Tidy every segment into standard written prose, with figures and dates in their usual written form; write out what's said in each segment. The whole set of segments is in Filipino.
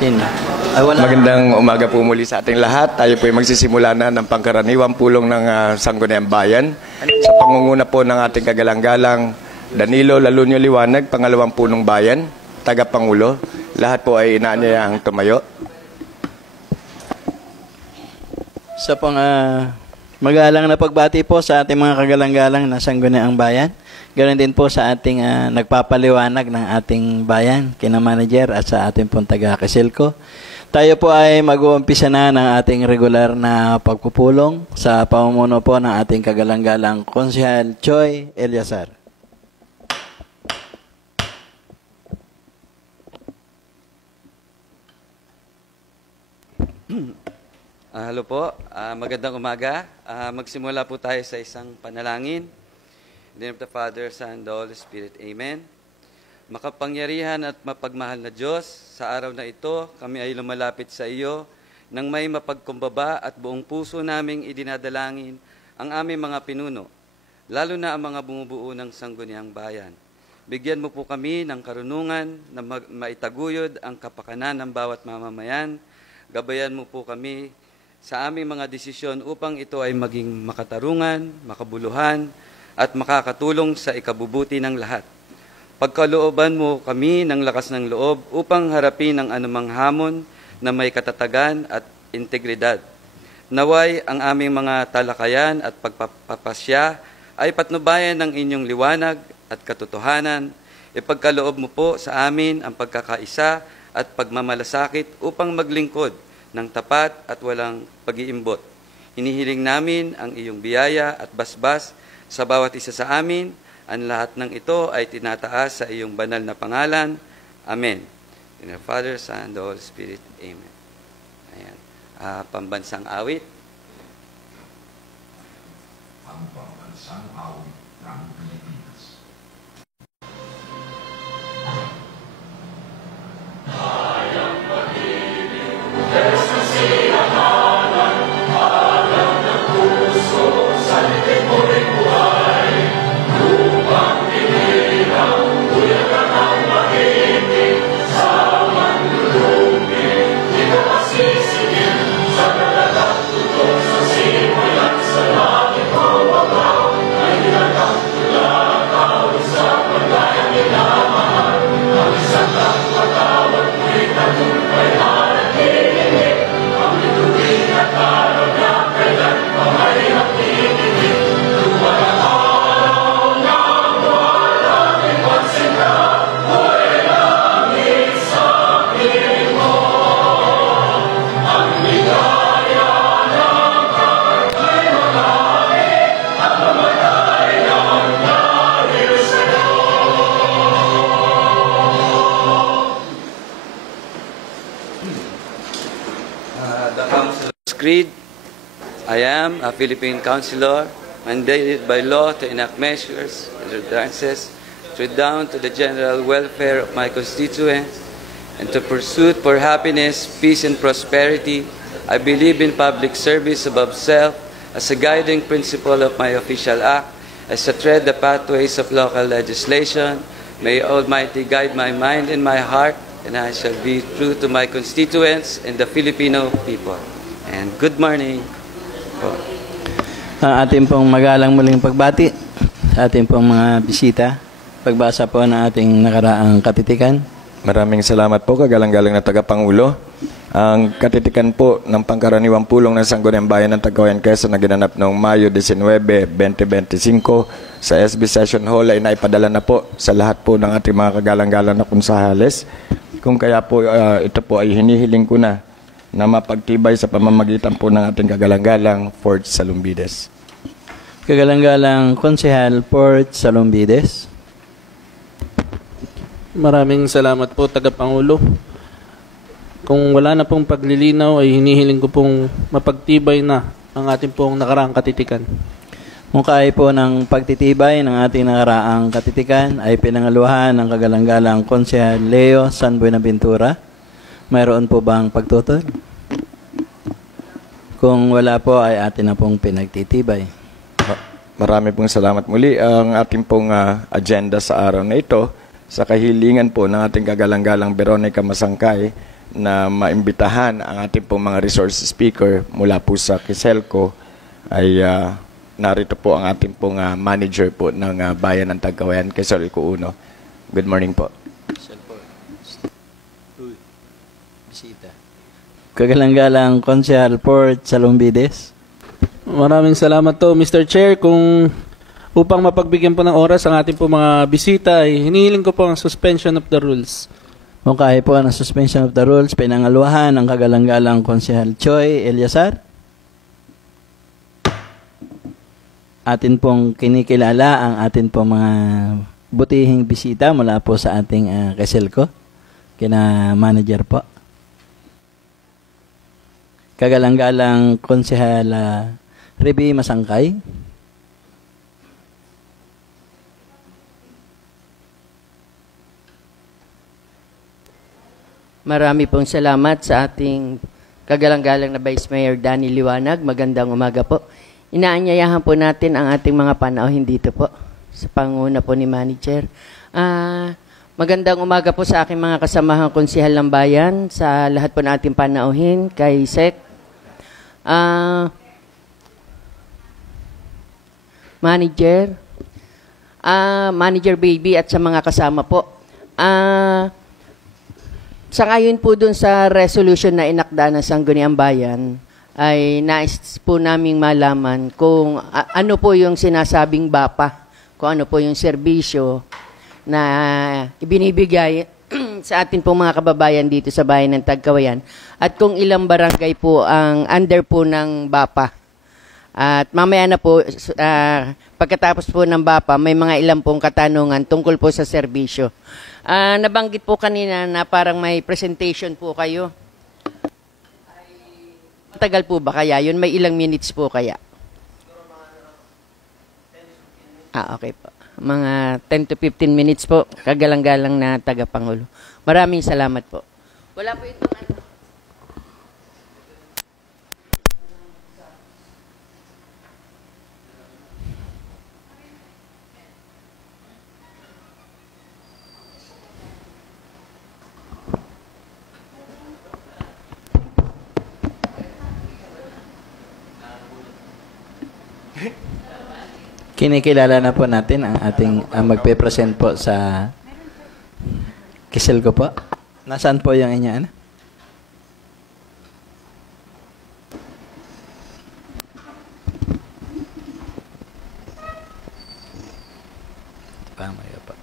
Sino? Ay, wala. Magandang umaga po muli sa ating lahat. Tayo po ay magsisimula na ng pangkaraniwang pulong ng Sangguniang Bayan. Sa pangunguna po ng ating kagalang-galang Danilo Lalunyo Liwanag, pangalawang punong bayan, tagapangulo. Lahat po ay inaanyayahang tumayo. Sa magalang na pagbati po sa ating mga kagalang-galang na Sangguniang Bayan. Ganoon din po sa ating nagpapaliwanag ng ating bayan, kina manager at sa ating pong taga-Keselco. Tayo po ay mag-uumpisa na ng ating regular na pagpupulong sa pamumuno po ng ating kagalang-galang Konsehal Choy Eliazar. Hello po, magandang umaga. Magsimula po tayo sa isang panalangin. In the name of the Father, Son, and the Holy Spirit. Amen. Makapangyarihan at mapagmahal na Diyos, sa araw na ito, kami ay lumalapit sa iyo nang may mapagkumbaba at buong puso naming idinadalangin ang aming mga pinuno, lalo na ang mga bumubuo ng Sangguniang Bayan. Bigyan mo po kami ng karunungan na maitaguyod ang kapakanan ng bawat mamamayan. Gabayan mo po kami sa aming mga desisyon upang ito ay maging makatarungan, makabuluhan, at makakatulong sa ikabubuti ng lahat. Pagkalooban mo kami ng lakas ng loob upang harapin ang anumang hamon na may katatagan at integridad. Naway ang aming mga talakayan at pagpapasya ay patnubayan ng inyong liwanag at katotohanan. Ipagkaloob mo po sa amin ang pagkakaisa at pagmamalasakit upang maglingkod ng tapat at walang pag-iimbot. Hinihiling namin ang iyong biyaya at basbas sa bawat isa sa amin. Ang lahat ng ito ay tinataas sa iyong banal na pangalan. Amen. In the Father, Son, and the Holy Spirit. Amen. Ayan. Pambansang awit. Ang pambansang awit ng Pilipinas. Hayang pag-ibig, Diyos na siyahanan, alam ng puso, sa litin mo rin buhay, upang tinirang, buyagan ang mahitig, sa manlulungin, di ka masisigil, sa talagang tutok, sa simulan, sa langit mo babaw, ay nilagang tulakaw, sa paglayang inamahal, ang isang patawad mo'y tagumpay at hinilig, ang lituin at araw na kailan pa may hakikinig, lumalang araw ng walang ipansin na, mo'y langit sa piling mo, ang ligaya ng kakay malapit, ang mamatay ng dahil sa'yo. The Councilor's Creed. I am a Philippine Councilor, mandated by law to enact measures and ordinances to redound to the general welfare of my constituents and to pursue for happiness, peace, and prosperity. I believe in public service above self as a guiding principle of my official act, as I tread the pathways of local legislation. May Almighty guide my mind and my heart, and I shall be true to my constituents and the Filipino people. And good morning po. Ating pong magalang muling pagbati sa ating pong mga bisita. Pagbasa po ng ating nakaraang katitikan. Maraming salamat po, kagalang-galang na tagapangulo. Ang katitikan po ng pangkaraniwang pulong ng Sangguniang Bayan ng Cagayan Quezon na ginanap noong Mayo 19, 2025 sa SB Session Hall ay naipadala na po sa lahat po ng ating mga kagalang-galang na konsehales. Kung kaya po ito po ay hinihiling ko na mapagtibay sa pamamagitan po ng ating kagalang-galang Fort Salumbides. Kagalang-galang Konsehal Fort Salumbides. Maraming salamat po, Tagapangulo. Kung wala na pong paglilinaw, ay hinihiling ko pong mapagtibay na ang ating pong nakaraang katitikan. Mukay po ng pagtitibay ng ating nakaraang katitikan ay pinangaluhan ng kagalang-galang Konsehal Leo San Buenaventura. Mayroon po bang pagtutol? Kung wala po ay atin na pong pinagtitibay. Marami pong salamat muli. Ang ating pong agenda sa araw na ito, sa kahilingan po ng ating kagalang-galang Veronica Masangkay, na maimbitahan ang ating pong mga resource speaker mula po sa Kiselco ay narito po ang ating pong manager po ng Bayan ng Tagkawayan, Quezon Ilco Uno. Good morning po. Kagalang-galang Konsehal Port Salumbides. Maraming salamat to, Mr. Chair. Kung upang mapagbigyan po ng oras ang ating po mga bisita, ay hinihiling ko po ang suspension of the rules. Kung kaya po ang suspension of the rules, pinangaluhan ang kagalang-galang Konsehal Choi Eliasar. Atin pong kinikilala ang atin pong mga butihing bisita mula po sa ating Kiselco, kina manager po. Kagalang-galang Konsehal Reby Masangkay. Marami pong salamat sa ating kagalang-galang na Vice Mayor Danny Liwanag. Magandang umaga po. Inaanyayahan po natin ang ating mga panauhin dito po sa panguna po ni Manager. Magandang umaga po sa aking mga kasamahang konsehal ng bayan, sa lahat po nating panauhin, kay Sec. Manager, Manager Baby at sa mga kasama po. Sa ngayon po dun sa resolution na inakda ng Sangguniang Bayan, ay nais po naming malaman kung ano po yung sinasabing BAPA, kung ano po yung serbisyo na ibinibigay sa atin pong mga kababayan dito sa bayan ng Tagkawayan at kung ilang barangay po ang under po ng BAPA. At mamaya na po, pagkatapos po ng BAPA, may mga ilang pong katanungan tungkol po sa serbisyo. Nabanggit po kanina na parang may presentation po kayo. Matagal po ba kaya yun? May ilang minutes po kaya? Okay po. Mga 10 to 15 minutes po. Kagalang-galang na tagapangulo. Maraming salamat po. Wala po itong ano. Kinikilala na po natin ang ating magpe-present po sa Kiselco po. Nasaan po yung inyo? Ano? Pamaya pa.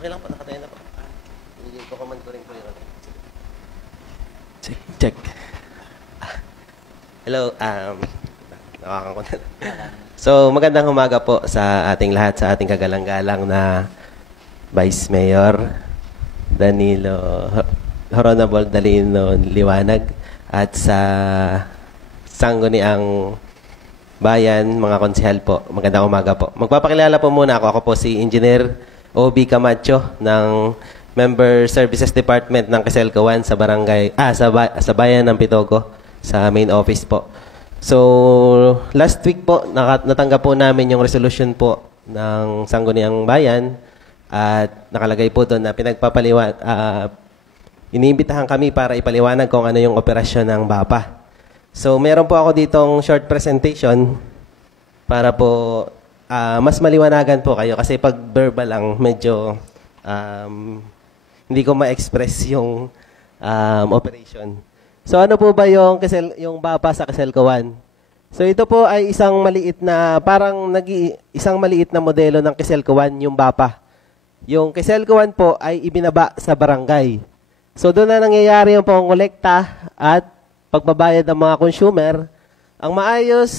Okay lang po, nakatayo na po. Hindi ko command ko rin po yun. Check. Hello, nawakan ko na. So, magandang umaga po sa ating lahat, sa ating kagalang-galang na Vice Mayor Honorable Danilo Liwanag at sa Sangguniang Bayan, mga konsehal po. Magandang umaga po. Magpapakilala po muna ako. Ako po si Engineer O.B. Camacho ng Member Services Department ng Kiselco 1 sa barangay sa bayan ng Pitogo sa main office po. So last week po natanggap po namin yung resolution po ng Sangguniang Bayan at nakalagay po doon na iniimbitahan kami para ipaliwanag kung ano yung operasyon ng BAPA. So meron po ako ditong short presentation para po mas maliwanagan po kayo kasi pag verbal lang medyo hindi ko ma-express yung operation. So ano po ba yung BAPA sa Kiselco 1? So ito po ay isang maliit na modelo ng Kiselco 1 yung BAPA. Yung Kiselco 1 po ay ibinaba sa barangay. So doon na nangyayari yung pangkolekta at pagbabayad ng mga consumer Ang maayos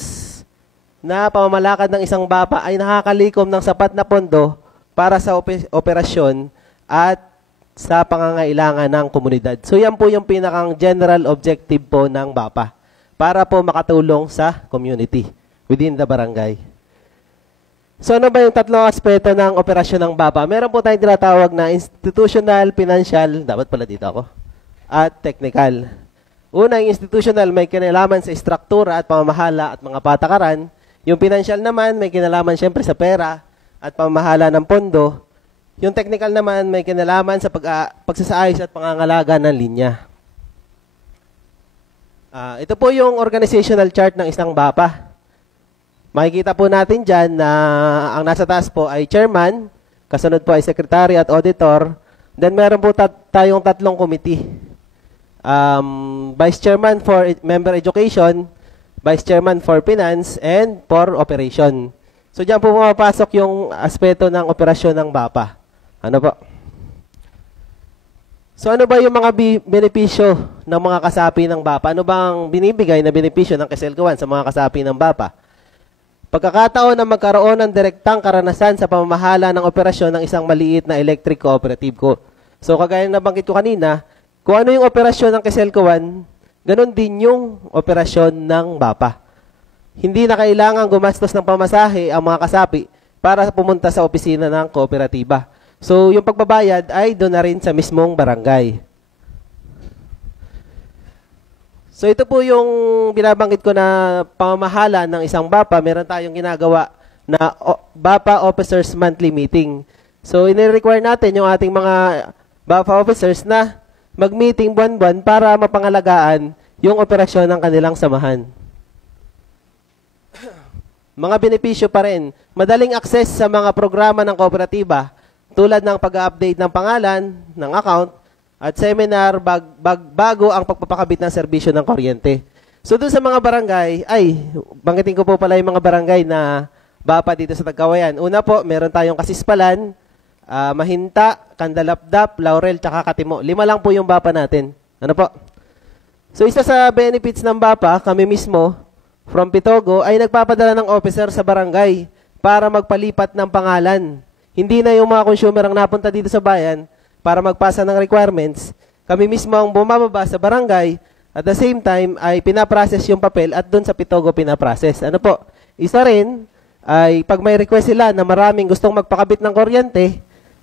na pamamalakad ng isang BAPA ay nakakalikom ng sapat na pondo para sa operasyon at sa pangangailangan ng komunidad. So yan po yung pinakang general objective po ng BAPA para po makatulong sa community within the barangay. So ano ba yung tatlong aspeto ng operasyon ng BAPA? Meron po tayong tinatawag na institutional, financial, dapat pala dito ako, at technical. Una, yung institutional may kinalaman sa istruktura at pamamahala at mga patakaran. Yung financial naman may kinalaman siyempre sa pera at pamamahala ng pondo. Yung technical naman may kinalaman sa pagsasaayos at pangangalaga ng linya. Ito po yung organizational chart ng isang BAPA. Makikita po natin dyan na ang nasa taas po ay chairman, kasunod po ay secretary at auditor. Then meron po tayong tatlong committee. Vice chairman for member education, vice chairman for finance, and for operation. So dyan po pumapasok yung aspeto ng operasyon ng BAPA. Ano po? So ano ba yung mga benepisyo ng mga kasapi ng BAPA? Ano ba ang binibigay na benepisyo ng Quezalco 1 sa mga kasapi ng BAPA? Pagkakataon na magkaroon ng direktang karanasan sa pamamahala ng operasyon ng isang maliit na electric cooperative ko. So kagaya na nabanggit ko kanina, kung ano yung operasyon ng Quezalco 1, ganun din yung operasyon ng BAPA. Hindi na kailangan gumastos ng pamasahe ang mga kasapi para pumunta sa opisina ng kooperatiba. So yung pagbabayad ay doon na rin sa mismong barangay. So ito po yung binabanggit ko na pamamahala ng isang BAPA. Meron tayong ginagawa na BAPA Officers Monthly Meeting. So ini-require natin yung ating mga BAPA officers na mag-meeting buwan-buwan para mapangalagaan yung operasyon ng kanilang samahan. Mga benepisyo pa rin. Madaling access sa mga programa ng kooperatiba tulad ng pag-update ng pangalan, ng account, at seminar bago ang pagpapakabit ng serbisyo ng kuryente. So doon sa mga barangay, banggitin ko po pala yung mga barangay na BAPA dito sa Tagkawayan. Una po, meron tayong Kasispalan, Mahinta, Kandalapdap, Laurel, tsaka Katimo. 5 lang po yung BAPA natin. Ano po? So isa sa benefits ng BAPA, kami mismo, from Pitogo, ay nagpapadala ng officer sa barangay para magpalipat ng pangalan. Hindi na yung mga consumer ang napunta dito sa bayan para magpasa ng requirements. Kami mismo ang bumababa sa barangay at the same time ay pinaprocess yung papel at doon sa Pitogo pinaprocess. Ano po? Isa rin ay pag may request sila na maraming gustong magpakabit ng kuryente,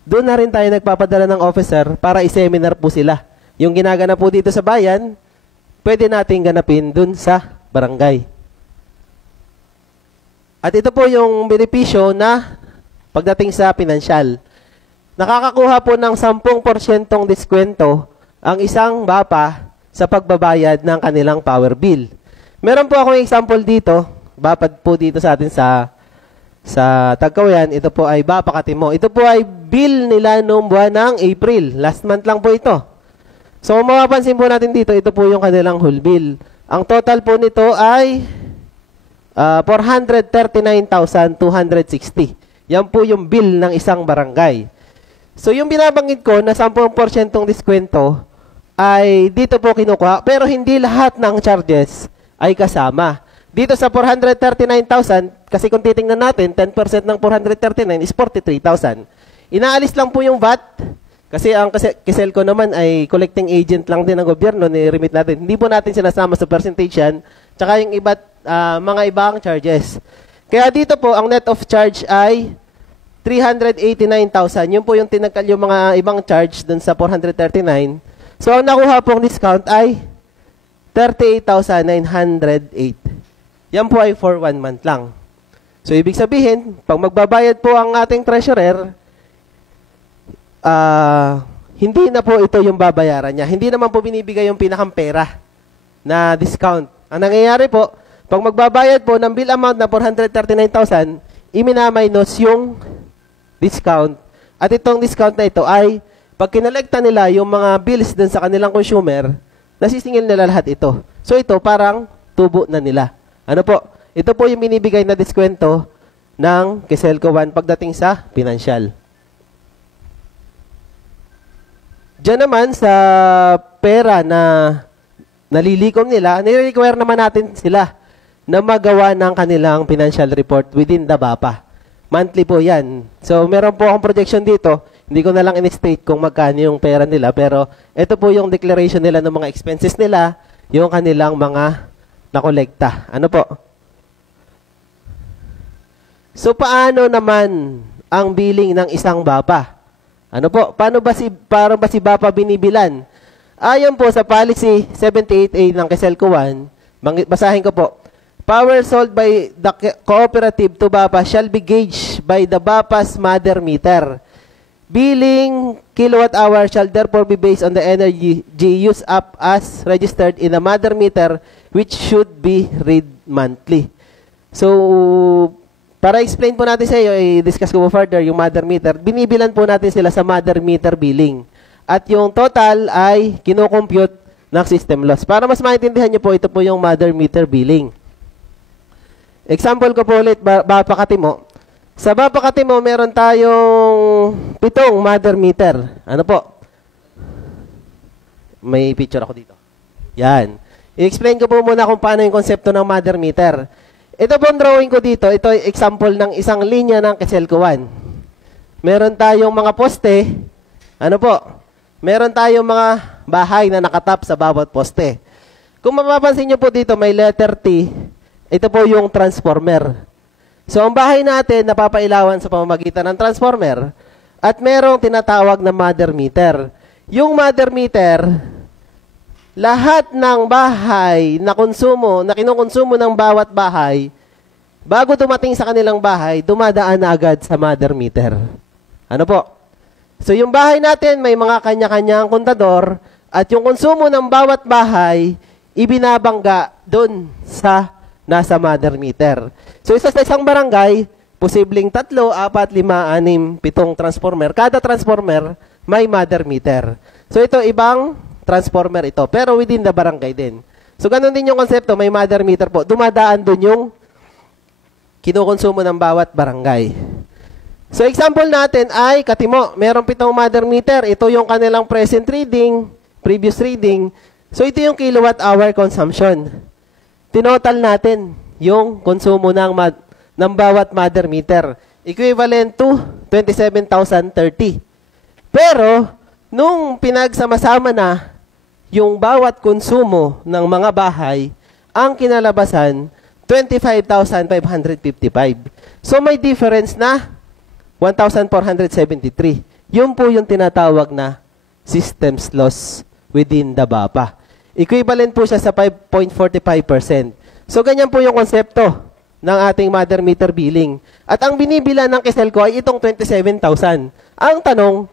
doon na rin tayo nagpapadala ng officer para i-seminar po sila. Yung ginagana po dito sa bayan, pwede nating ganapin doon sa barangay. At ito po yung benepisyo na pagdating sa pinansyal. Nakakakuha po ng 10% diskwento ang isang BAPA sa pagbabayad ng kanilang power bill. Meron po akong example dito, BAPA po dito sa atin sa Tagkawayan. Ito po ay BAPA Katimo. Ito po ay bill nila noong buwan ng April. Last month lang po ito. So kung mapapansin po natin dito, ito po yung kanilang whole bill. Ang total po nito ay 439,260. Yan po yung bill ng isang barangay. So yung binabanggit ko na 10% diskwento ay dito po kinukuha, pero hindi lahat ng charges ay kasama. Dito sa 439,000, kasi kung titingnan natin, 10% ng 439 is 43,000. Inaalis lang po yung VAT, kasi ang Quezalco naman ay collecting agent lang din ng gobyerno, ni-remit natin. Hindi po natin sinasama sa percentage yan, tsaka yung mga ibang charges. Kaya dito po, ang net of charge ay 389,000. Yun po yung tinangkal yung mga ibang charge dun sa 439. So, ang nakuha pong discount ay 38,908. Yan po ay for 1 month lang. So, ibig sabihin, pag magbabayad po ang ating treasurer, hindi na po ito yung babayaran niya. Hindi naman po binibigay yung pinakang pera na discount. Ang nangyayari po, pag magbabayad po ng bill amount na 439,000, iminaminos yung discount. At itong discount na ito ay, pag kinolekta nila yung mga bills dun sa kanilang consumer, nasisingil nila lahat ito. So ito parang tubo na nila. Ano po? Ito po yung binibigay na diskwento ng Quezalco 1 pagdating sa pinansyal. Diyan naman sa pera na nalilikom nila, nire-require naman natin sila na magawa ng kanilang financial report within the BAPA. Monthly po yan. So, meron po akong projection dito. Hindi ko na lang in-state kung magkano yung pera nila, pero ito po yung declaration nila ng mga expenses nila, yung kanilang mga nakolekta. Ano po? So, paano naman ang billing ng isang BAPA? Ano po? Paano ba si BAPA binibilan? Ayon po sa policy 78A ng Quezalco 1, basahin ko po. Power sold by the cooperative to BAPA shall be gauged by the BAPA's mother meter. Billing kilowatt hour shall therefore be based on the energy used up as registered in the mother meter, which should be read monthly. So, para explain po natin sa iyo, i-discuss ko po further yung mother meter. Binibilan po natin sila sa mother meter billing. At yung total ay kinocompute ng system loss. Para mas maintindihan niyo po, ito po yung mother meter billing. Example ko po ulit, BAPA Katimo. Sa BAPA Katimo, meron tayong 7 mother meter. Ano po? May picture ako dito. Yan. I-explain ko po muna kung paano yung konsepto ng mother meter. Ito pong drawing ko dito, ito ay example ng isang linya ng Quezalco 1. Meron tayong mga poste. Ano po? Meron tayong mga bahay na nakatap sa bawat poste. Kung mapapansin nyo po dito, may letter T. Ito po yung transformer. So, ang bahay natin napapailawan sa pamamagitan ng transformer at merong tinatawag na mother meter. Yung mother meter, lahat ng bahay na konsumo, na kinukonsumo ng bawat bahay, bago dumating sa kanilang bahay, dumadaan na agad sa mother meter. Ano po? So, yung bahay natin, may mga kanya-kanyang kontador at yung konsumo ng bawat bahay, ibinabangga dun sa nasa mother meter. So, isa sa isang barangay, posibleng 3, 4, 5, 6, 7 transformer. Kada transformer, may mother meter. So, ito, ibang transformer ito. Pero within the barangay din. So, ganun din yung konsepto. May mother meter po. Dumadaan dun yung kinukonsumo ng bawat barangay. So, example natin ay Katimo. Merong 7 mother meter. Ito yung kanilang present reading, previous reading. So, ito yung kilowatt hour consumption. Tinotal natin yung konsumo ng bawat mother meter. Equivalent to 27,030. Pero, nung pinagsama-sama na yung bawat konsumo ng mga bahay, ang kinalabasan, 25,555. So, may difference na 1,473. Yun po yung tinatawag na systems loss within the BAPA. Equivalent po siya sa 5.45%. So, ganyan po yung konsepto ng ating mother meter billing. At ang binibila ng Quezalco ay itong 27,000. Ang tanong,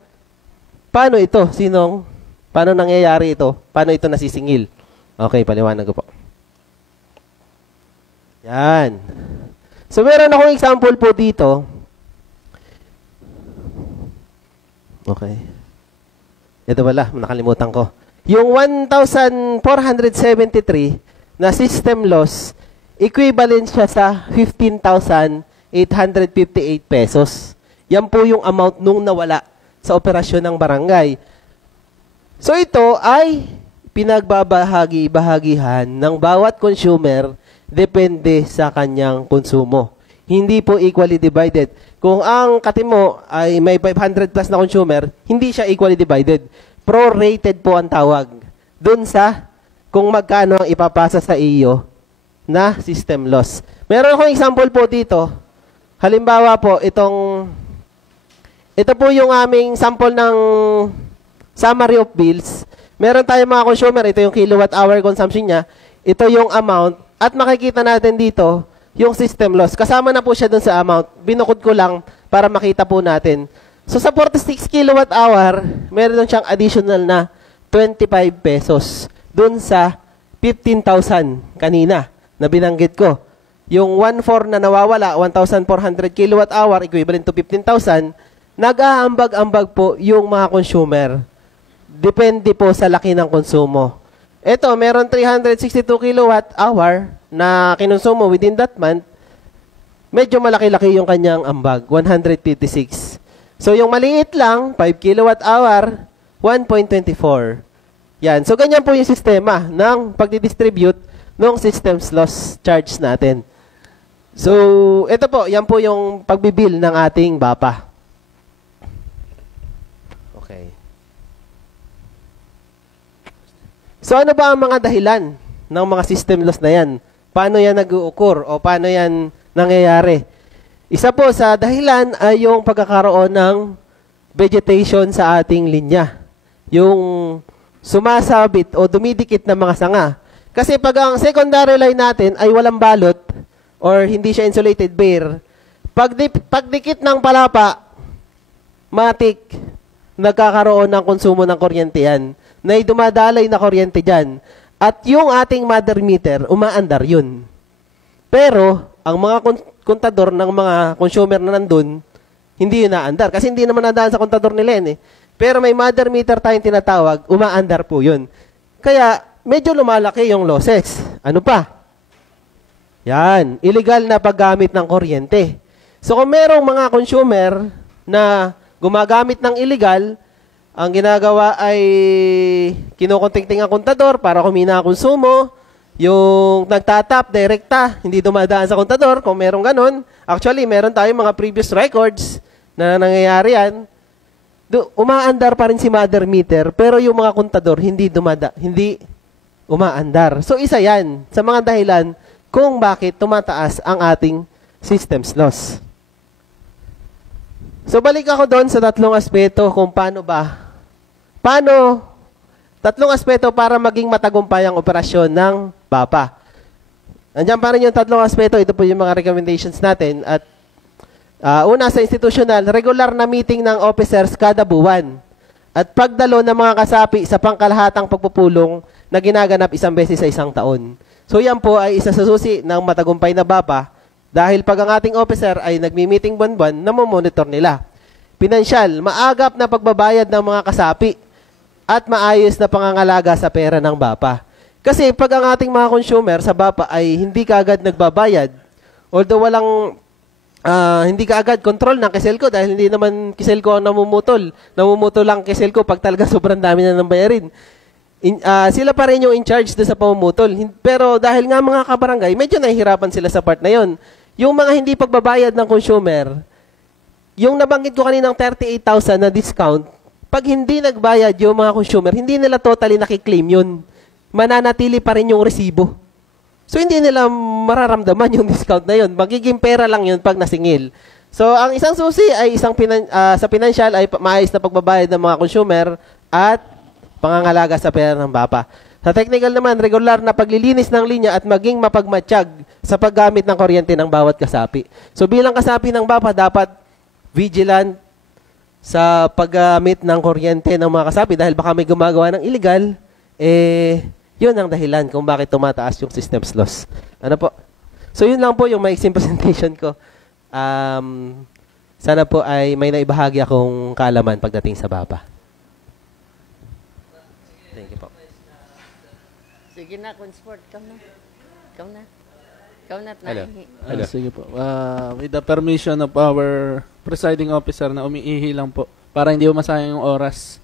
paano ito? Paano nangyayari ito? Paano ito nasisingil? Okay, paliwanag ko po. Yan. So, meron akong example po dito. Okay. Ito pala, nakalimutan ko. Yung 1,473 na system loss, equivalent siya sa 15,858 pesos. Yan po yung amount nung nawala sa operasyon ng barangay. So, ito ay pinagbabahagi-bahagihan ng bawat consumer depende sa kanyang konsumo. Hindi po equally divided. Kung ang Katimo ay may 500 plus na consumer, hindi siya equally divided. Prorated po ang tawag. Doon sa kung magkano ang ipapasa sa iyo na system loss. Meron akong example po dito. Halimbawa po, ito po yung aming sample ng summary of bills. Meron tayong mga consumer, ito yung kilowatt hour consumption niya. Ito yung amount. At makikita natin dito, yung system loss. Kasama na po siya dun sa amount. Binukod ko lang para makita po natin. So, sa 46 kilowatt hour, meron siyang additional na 25 pesos. Dun sa 15,000 kanina na binanggit ko. Yung 1,400 na nawawala, 1,400 kilowatt hour, equivalent to 15,000, nag-aambag-ambag po yung mga consumer. Depende po sa laki ng konsumo. Ito, meron 362 kilowatt hour na kinonsumo within that month. Medyo malaki-laki yung kanyang ambag, 156. So, yung maliit lang, 5 kilowatt hour, 1.24. Yan. So, ganyan po yung sistema ng pagdidistribute nung systems loss charge natin. So, ito po, yan po yung pagbibil ng ating BAPA. Okay. So, ano ba ang mga dahilan ng mga system loss na yan? Paano yan nag-uoccur o paano yan nangyayari? Isa po sa dahilan ay yung pagkakaroon ng vegetation sa ating linya. Yung sumasabit o dumidikit na mga sanga. Kasi pag ang secondary line natin ay walang balot or hindi siya insulated bare, pagdikit ng palapa, matik, nagkakaroon ng konsumo ng kuryente yan. Na dumadalay na kuryente dyan. At yung ating mother meter, umaandar yun. Pero, ang mga kontador ng mga consumer na nandun, hindi yun naandar. Kasi hindi naman nadaan sa kontador nila yun eh. Pero may mother meter tayong tinatawag, umaandar po yun. Kaya, medyo lumalaki yung losses. Ano pa? Yan, illegal na paggamit ng kuryente. So kung merong mga consumer na gumagamit ng illegal, ang ginagawa ay kinukontingting ang kontador para kumina ang konsumo, yung nagtatap, direkta, hindi dumadaan sa kontador, kung merong ganon. Actually, meron tayong mga previous records na nangyayari yan. Umaandar pa rin si mother meter, pero yung mga kontador hindi umaandar. So isa yan sa mga dahilan kung bakit tumataas ang ating systems loss. So balik ako doon sa tatlong aspeto kung tatlong aspeto para maging matagumpay ang operasyon ng BAPA. Nandiyan pa rin yung tatlong aspeto, ito po yung mga recommendations natin. At una sa institutional, regular na meeting ng officers kada buwan. At pagdalo ng mga kasapi sa pangkalahatang pagpupulong na ginaganap isang beses sa isang taon. So yan po ay isa sa susi ng matagumpay na BAPA dahil pag ang ating officer ay nagmi-meeting buwan-buwan, namomonitor nila. Pinansyal, maagap na pagbabayad ng mga kasapi at maayos na pangangalaga sa pera ng BAPA. Kasi pag ang ating mga consumer sa BAPA ay hindi kaagad nagbabayad, although hindi kaagad control ng Kiselco dahil hindi naman Kiselco ang namumutol. Namumutol lang Kiselco pag talaga sobrang dami na ng bayarin. Sila pa rin yung in charge doon sa pamumutol. Pero dahil nga mga kabarangay, medyo nahihirapan sila sa part na yon. Yung mga hindi pagbabayad ng consumer, yung nabanggit ko kaninang 38,000 na discount, pag hindi nagbayad yung mga consumer, hindi nila totally nakiklaim yun. Mananatili pa rin yung resibo. So hindi nila mararamdaman yung discount na yun. Magiging pera lang yun pag nasingil. So ang isang susi ay sa financial ay maayos na pagbabayad ng mga consumer at pangangalaga sa pera ng BAPA. Sa technical naman, regular na paglilinis ng linya at maging mapagmatsyag sa paggamit ng kuryente ng bawat kasapi. So bilang kasapi ng BAPA, dapat vigilant sa paggamit ng kuryente ng mga kasapi dahil baka may gumagawa ng illegal, yun ang dahilan kung bakit tumataas yung systems loss. Ano po? So yun lang po yung maiksing presentation ko. Sana po ay may naibahagi akong kaalaman pagdating sa BAPA. Thank you po. Sige na, Consport. Ikaw na. Hello. Sige po. With the permission of our presiding officer na umiihi lang po para hindi masayang yung oras.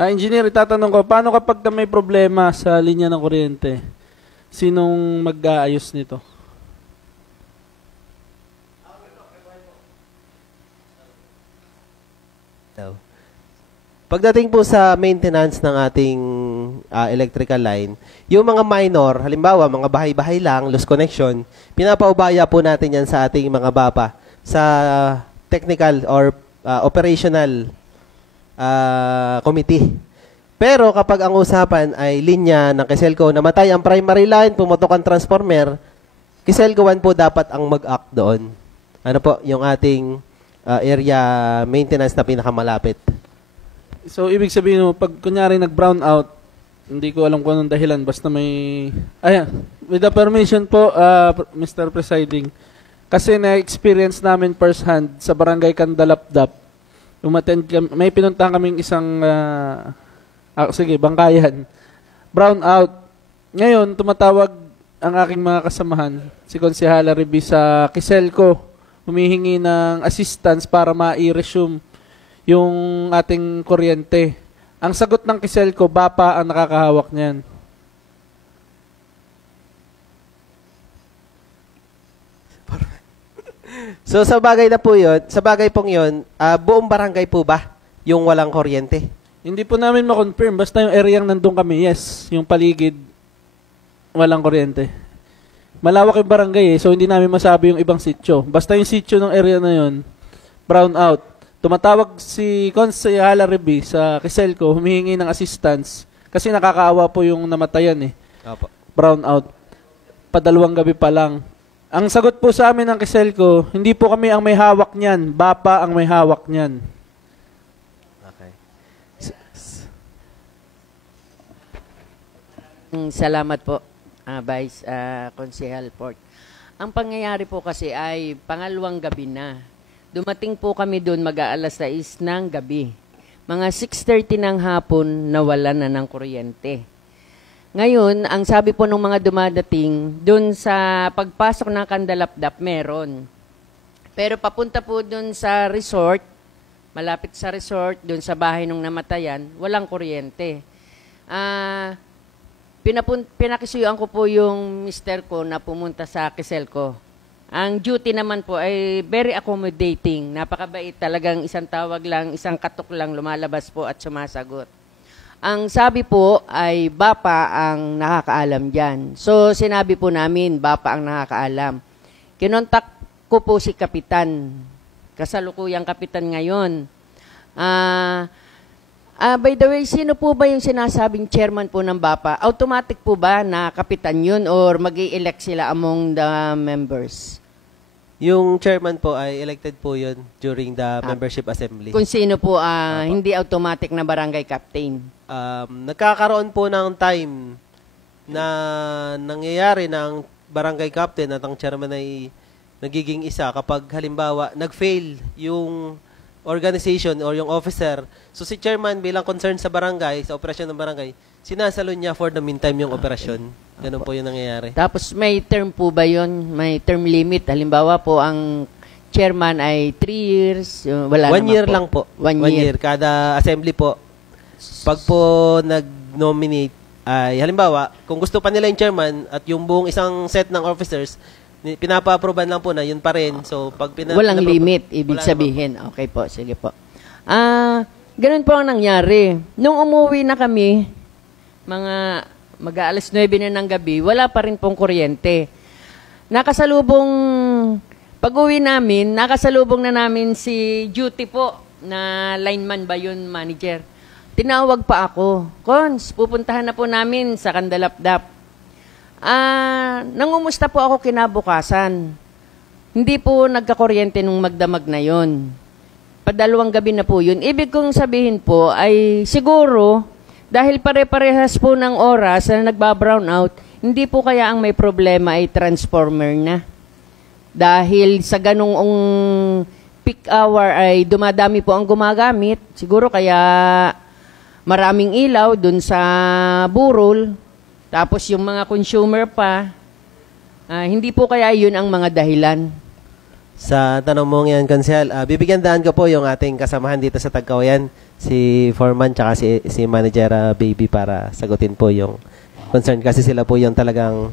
Engineer, itatanong ko, paano kapag may problema sa linya ng kuryente? Sinong mag-aayos nito? Pagdating po sa maintenance ng ating electrical line, yung mga minor, halimbawa mga bahay-bahay lang, loose connection, pinapaubaya po natin yan sa ating mga BAPA sa technical or operational committee. Pero kapag ang usapan ay linya ng Kiselco, namatay ang primary line, pumutok ang transformer, Kiselco 1 po dapat ang mag-act doon. Ano po, yung ating area maintenance na pinakamalapit. So, ibig sabihin mo, pag kunyari nag-brown out, hindi ko alam kung anong dahilan, basta may... with the permission po, Mr. Presiding, kasi na-experience namin first hand sa Barangay Candalapdap, may pinuntahan kaming isang, bangkayan, brown out. Ngayon, tumatawag ang aking mga kasamahan, si Konsehala Ribi sa Kiselco, humihingi ng assistance para ma-resume yung ating kuryente. Ang sagot ng Kiselco, BAPA ang nakakahawak niyan. So sa bagay na po yun, sa bagay pong yun, buong barangay po ba yung walang kuryente? Hindi po namin ma-confirm. Basta yung area yung nandun kami, yes. Yung paligid, walang kuryente. Malawak yung barangay so hindi namin masabi yung ibang sityo. Basta yung sityo ng area na yun, brown out. Tumatawag si Consigliere Reby sa Kiselco, humihingi ng assistance kasi nakakaawa po yung namatayan Opo. Brown out. Padalawang gabi pa lang. Ang sagot po sa amin ng Kiselco, hindi po kami ang may hawak niyan, BAPA ang may hawak niyan. Okay. Salamat po, Vice Consihal Port. Ang pangyayari po kasi ay pangalawang gabi na. Dumating po kami doon mag-aalas 6 ng gabi. Mga 6:30 ng hapon, nawalan na ng kuryente. Ngayon, ang sabi po ng mga dumadating, doon sa pagpasok ng Kandalapdap, meron. Pero papunta po doon sa resort, malapit sa resort, doon sa bahay ng namatayan, walang kuryente. Pinakisuyuan ko po yung mister ko na pumunta sa Kiselco. Ang duty naman po ay very accommodating. Napakabait. Talagang isang tawag lang, isang katok lang lumalabas po at sumasagot. Ang sabi po ay BAPA ang nakakaalam dyan. So sinabi po namin, BAPA ang nakakaalam. Kinontak ko po si Kapitan. Kasalukuyang Kapitan ngayon. By the way, sino po ba yung sinasabing chairman po ng BAPA? Automatic po ba na kapitan yun or mag-i-elect sila among the members? Yung chairman po ay elected po yun during the membership assembly. Kung sino po, hindi automatic na barangay captain? Nagkakaroon po ng time na nangyayari ng barangay captain at ang chairman ay nagiging isa kapag halimbawa nag-fail yung organization or yung officer. So si chairman bilang concern sa barangay, sa operasyon ng barangay, sinasalo niya for the meantime yung operasyon. Ganun po yung nangyayari. Tapos may term po ba yun? May term limit? Halimbawa po ang chairman ay 3 years? Wala 1 year po. lang po. 1 year. Kada assembly po. Pag po nag-nominate, ay halimbawa, kung gusto pa nila yung chairman at yung buong isang set ng officers, pinapa-approvean lang po na yun pa rin. So, pag walang limit, ibig sabihin. Okay po, sige po. Ganun po ang nangyari. Nung umuwi na kami, mga mag-aalas 9 na ng gabi, wala pa rin pong kuryente. Pag-uwi namin, nakasalubong na namin si Duty po, na lineman ba yun, manager. Tinawag pa ako, Cons, pupuntahan na po namin sa Kandalapdap. Nangumusta po ako kinabukasan. Hindi po nagkakuryente nung magdamag na yon. Padalawang gabi na po yun. Ibig kong sabihin po ay siguro, dahil pare-parehas po ng oras na nagba-brown out, hindi po kaya ang may problema ay transformer na. Dahil sa ganung peak hour ay dumadami po ang gumagamit, siguro kaya maraming ilaw dun sa burol, tapos yung mga consumer pa, hindi po kaya yun ang mga dahilan. Sa tanong mong yan, Konsehal, bibigyan daan ko po yung ating kasamahan dito sa Tagkawayan, si Foreman tsaka si Manager Baby para sagutin po yung concern kasi sila po yung talagang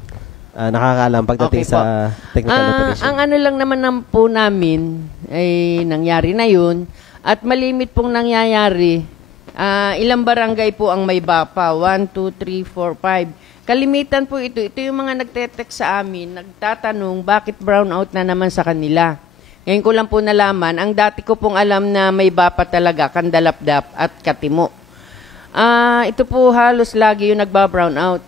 nakakaalam pagdating sa technical operation. Ang ano lang naman po namin ay nangyari na yun at malimit pong nangyayari. Ilang barangay po ang may BAPA? 1, 2, 3, 4, 5. Kalimitan po ito. Ito yung mga nagtetext sa amin, nagtatanong bakit brown out na naman sa kanila. Ngayon ko lang po nalaman, ang dati ko pong alam na may BAPA talaga, Kandalapdap at Katimo. Ito po halos lagi yung nagba-brown out.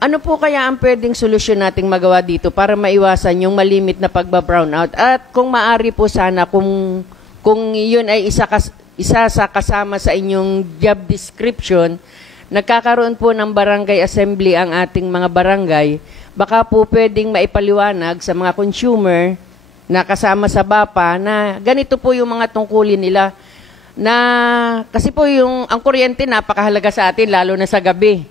Ano po kaya ang pwedeng solusyon nating magawa dito para maiwasan yung malimit na pagba-brown out? At kung maari po sana, kung yun ay isa sa kasama sa inyong job description, nagkakaroon po ng barangay assembly ang ating mga barangay, baka po pwedeng maipaliwanag sa mga consumer na kasama sa BAPA na ganito po yung mga tungkulin nila. Na kasi po ang kuryente napakahalaga sa atin lalo na sa gabi.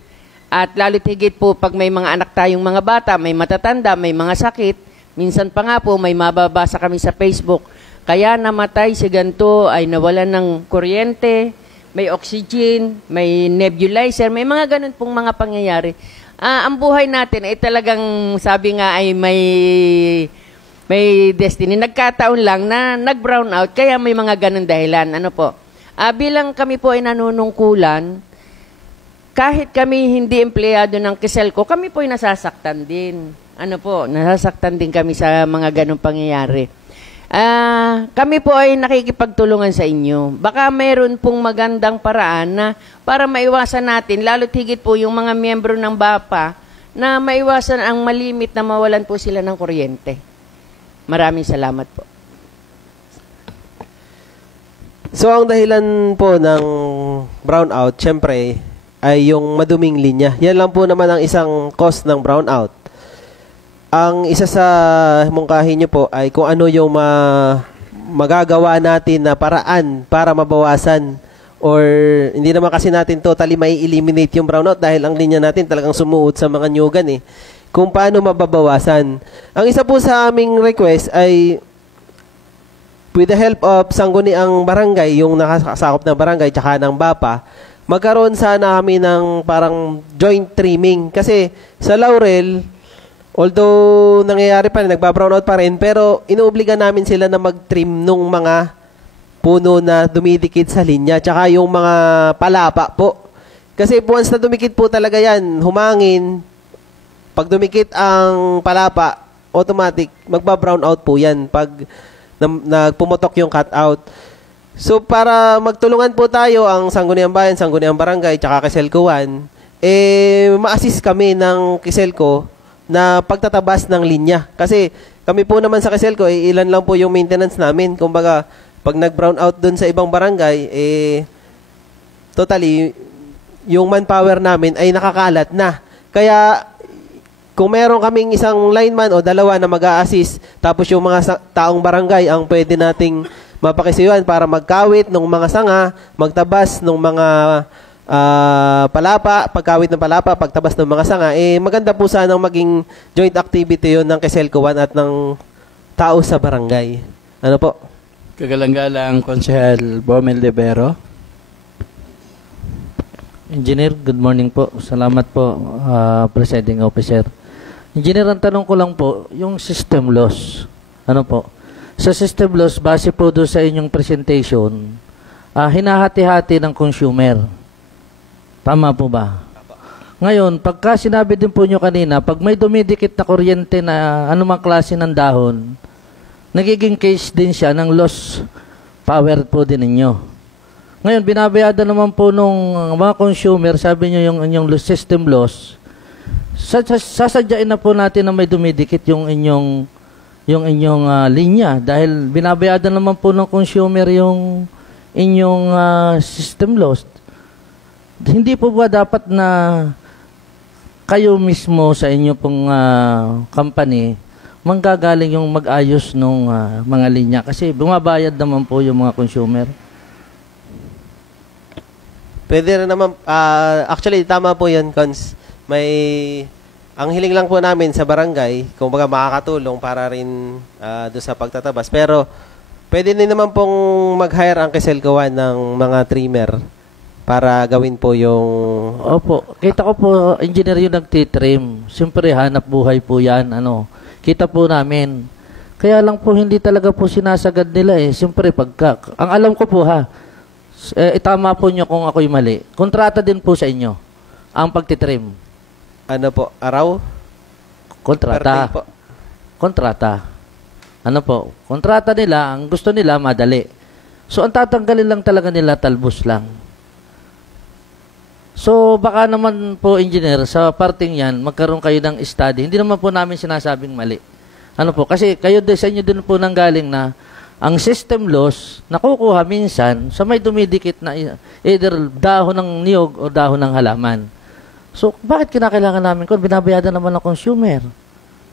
At lalo't higit po pag may mga anak tayong mga bata, may matatanda, may mga sakit, minsan pa nga po may mababasa kami sa Facebook. Kaya namatay si ganito ay nawalan ng kuryente, may oxygen, may nebulizer, may mga ganun pong mga pangyayari. Ang buhay natin ay talagang sabi nga ay may destiny. Nagkataon lang na nag-brown out, kaya may mga ganun dahilan. Ano po? Bilang kami po ay nanunungkulan, kahit kami hindi empleyado ng Kiselco, kami po ay nasasaktan din. Ano po? Nasasaktan din kami sa mga ganung pangyayari. Kami po ay nakikipagtulungan sa inyo. Baka mayroon pong magandang paraan na para maiwasan natin, lalo't higit po yung mga miyembro ng BAPA, na maiwasan ang malimit na mawalan po sila ng kuryente. Maraming salamat po. So, ang dahilan po ng brownout, syempre, ay yung maduming linya. Yan lang po naman ang isang cause ng brownout. Ang isa sa mungkahin nyo po ay kung ano yung magagawa natin na paraan para mabawasan, or hindi naman kasi natin totally may eliminate yung brownout dahil ang linya natin talagang sumuot sa mga nyugan eh. Kung paano mababawasan. Ang isa po sa aming request ay with the help of sangguniang barangay, yung nakasakop ng barangay tsaka ng BAPA, magkaroon sana kami ng parang joint trimming. Kasi sa Laurel, although nangyayari pa rin, nagba-brownout pa rin, pero inuobliga namin sila na mag-trim nung mga puno na dumidikit sa linya, tsaka yung mga palapa po. Kasi once na dumikit po talaga yan, humangin, pag dumikit ang palapa, automatic, magba-brownout po yan pag nagpumotok yung cutout. So, para magtulungan po tayo, ang Sangguniang Bayan, Sangguniang Barangay, tsaka Kiselco 1, ma-assist kami ng Kiselco na pagtatabas ng linya. Kasi kami po naman sa Kiselco, ilan lang po yung maintenance namin. Kumbaga, pag nag-brown out dun sa ibang barangay, totally, yung manpower namin ay nakakalat na. Kaya, kung meron kaming isang lineman o dalawa na mag-a-assist, tapos yung mga taong barangay ang pwede nating mapakisuyuan para magkawit ng mga sanga, magtabas ng mga palapa, pagkawit ng palapa, pagtabas ng mga sanga, maganda po sanang maging joint activity yun ng Kiselco 1 at ng tao sa barangay. Ano po? Kagalang-galang Konsehal Bomel Libero. Engineer, good morning po. Salamat po, Presiding Officer. Engineer, ang tanong ko lang po, yung system loss, ano po? Sa system loss, base po doon sa inyong presentation, hinahati-hati ng consumer. Tama po ba? Ngayon, pagka sinabi din po nyo kanina, pag may dumidikit na kuryente na anumang klase ng dahon, nagiging case din siya ng loss power po din ninyo. Ngayon, binabayada naman po nung mga consumer, sabi nyo yung inyong system loss, sasadyain na po natin na may dumidikit yung inyong linya dahil binabayada naman po ng consumer yung inyong system loss. Hindi po ba dapat na kayo mismo sa inyo pong company manggagaling yung mag-ayos ng mga linya kasi bumabayad naman po yung mga consumer? Pwede na naman, actually tama po yan, Cons. Ang hiling lang po namin sa barangay, kung baga makakatulong para rin doon sa pagtatabas. Pero, pwede din naman pong mag-hire ang Kiselco 1 ng mga trimmer para gawin po yung... Opo, kita ko po, engineer yung nagtitrim. Siyempre, hanap buhay po yan, kita po namin. Kaya lang po, hindi talaga po sinasagad nila eh. Siyempre, ang alam ko po itama po nyo kung ako'y mali. Kontrata din po sa inyo ang pagtitrim. Ano po? Araw? Kontrata. Po. Kontrata. Ano po? Kontrata nila, ang gusto nila, madali. So, ang tatanggalin lang talaga nila, talbos lang. So, baka naman po, engineer, sa parting yan, magkaroon kayo ng study. Hindi naman po namin sinasabing mali. Ano po? Kasi kayo din, sa inyo din po nanggaling na ang system loss, nakukuha minsan sa may dumidikit na either dahon ng niyog o dahon ng halaman. So, bakit kinakailangan namin kung binabayadan naman ng consumer?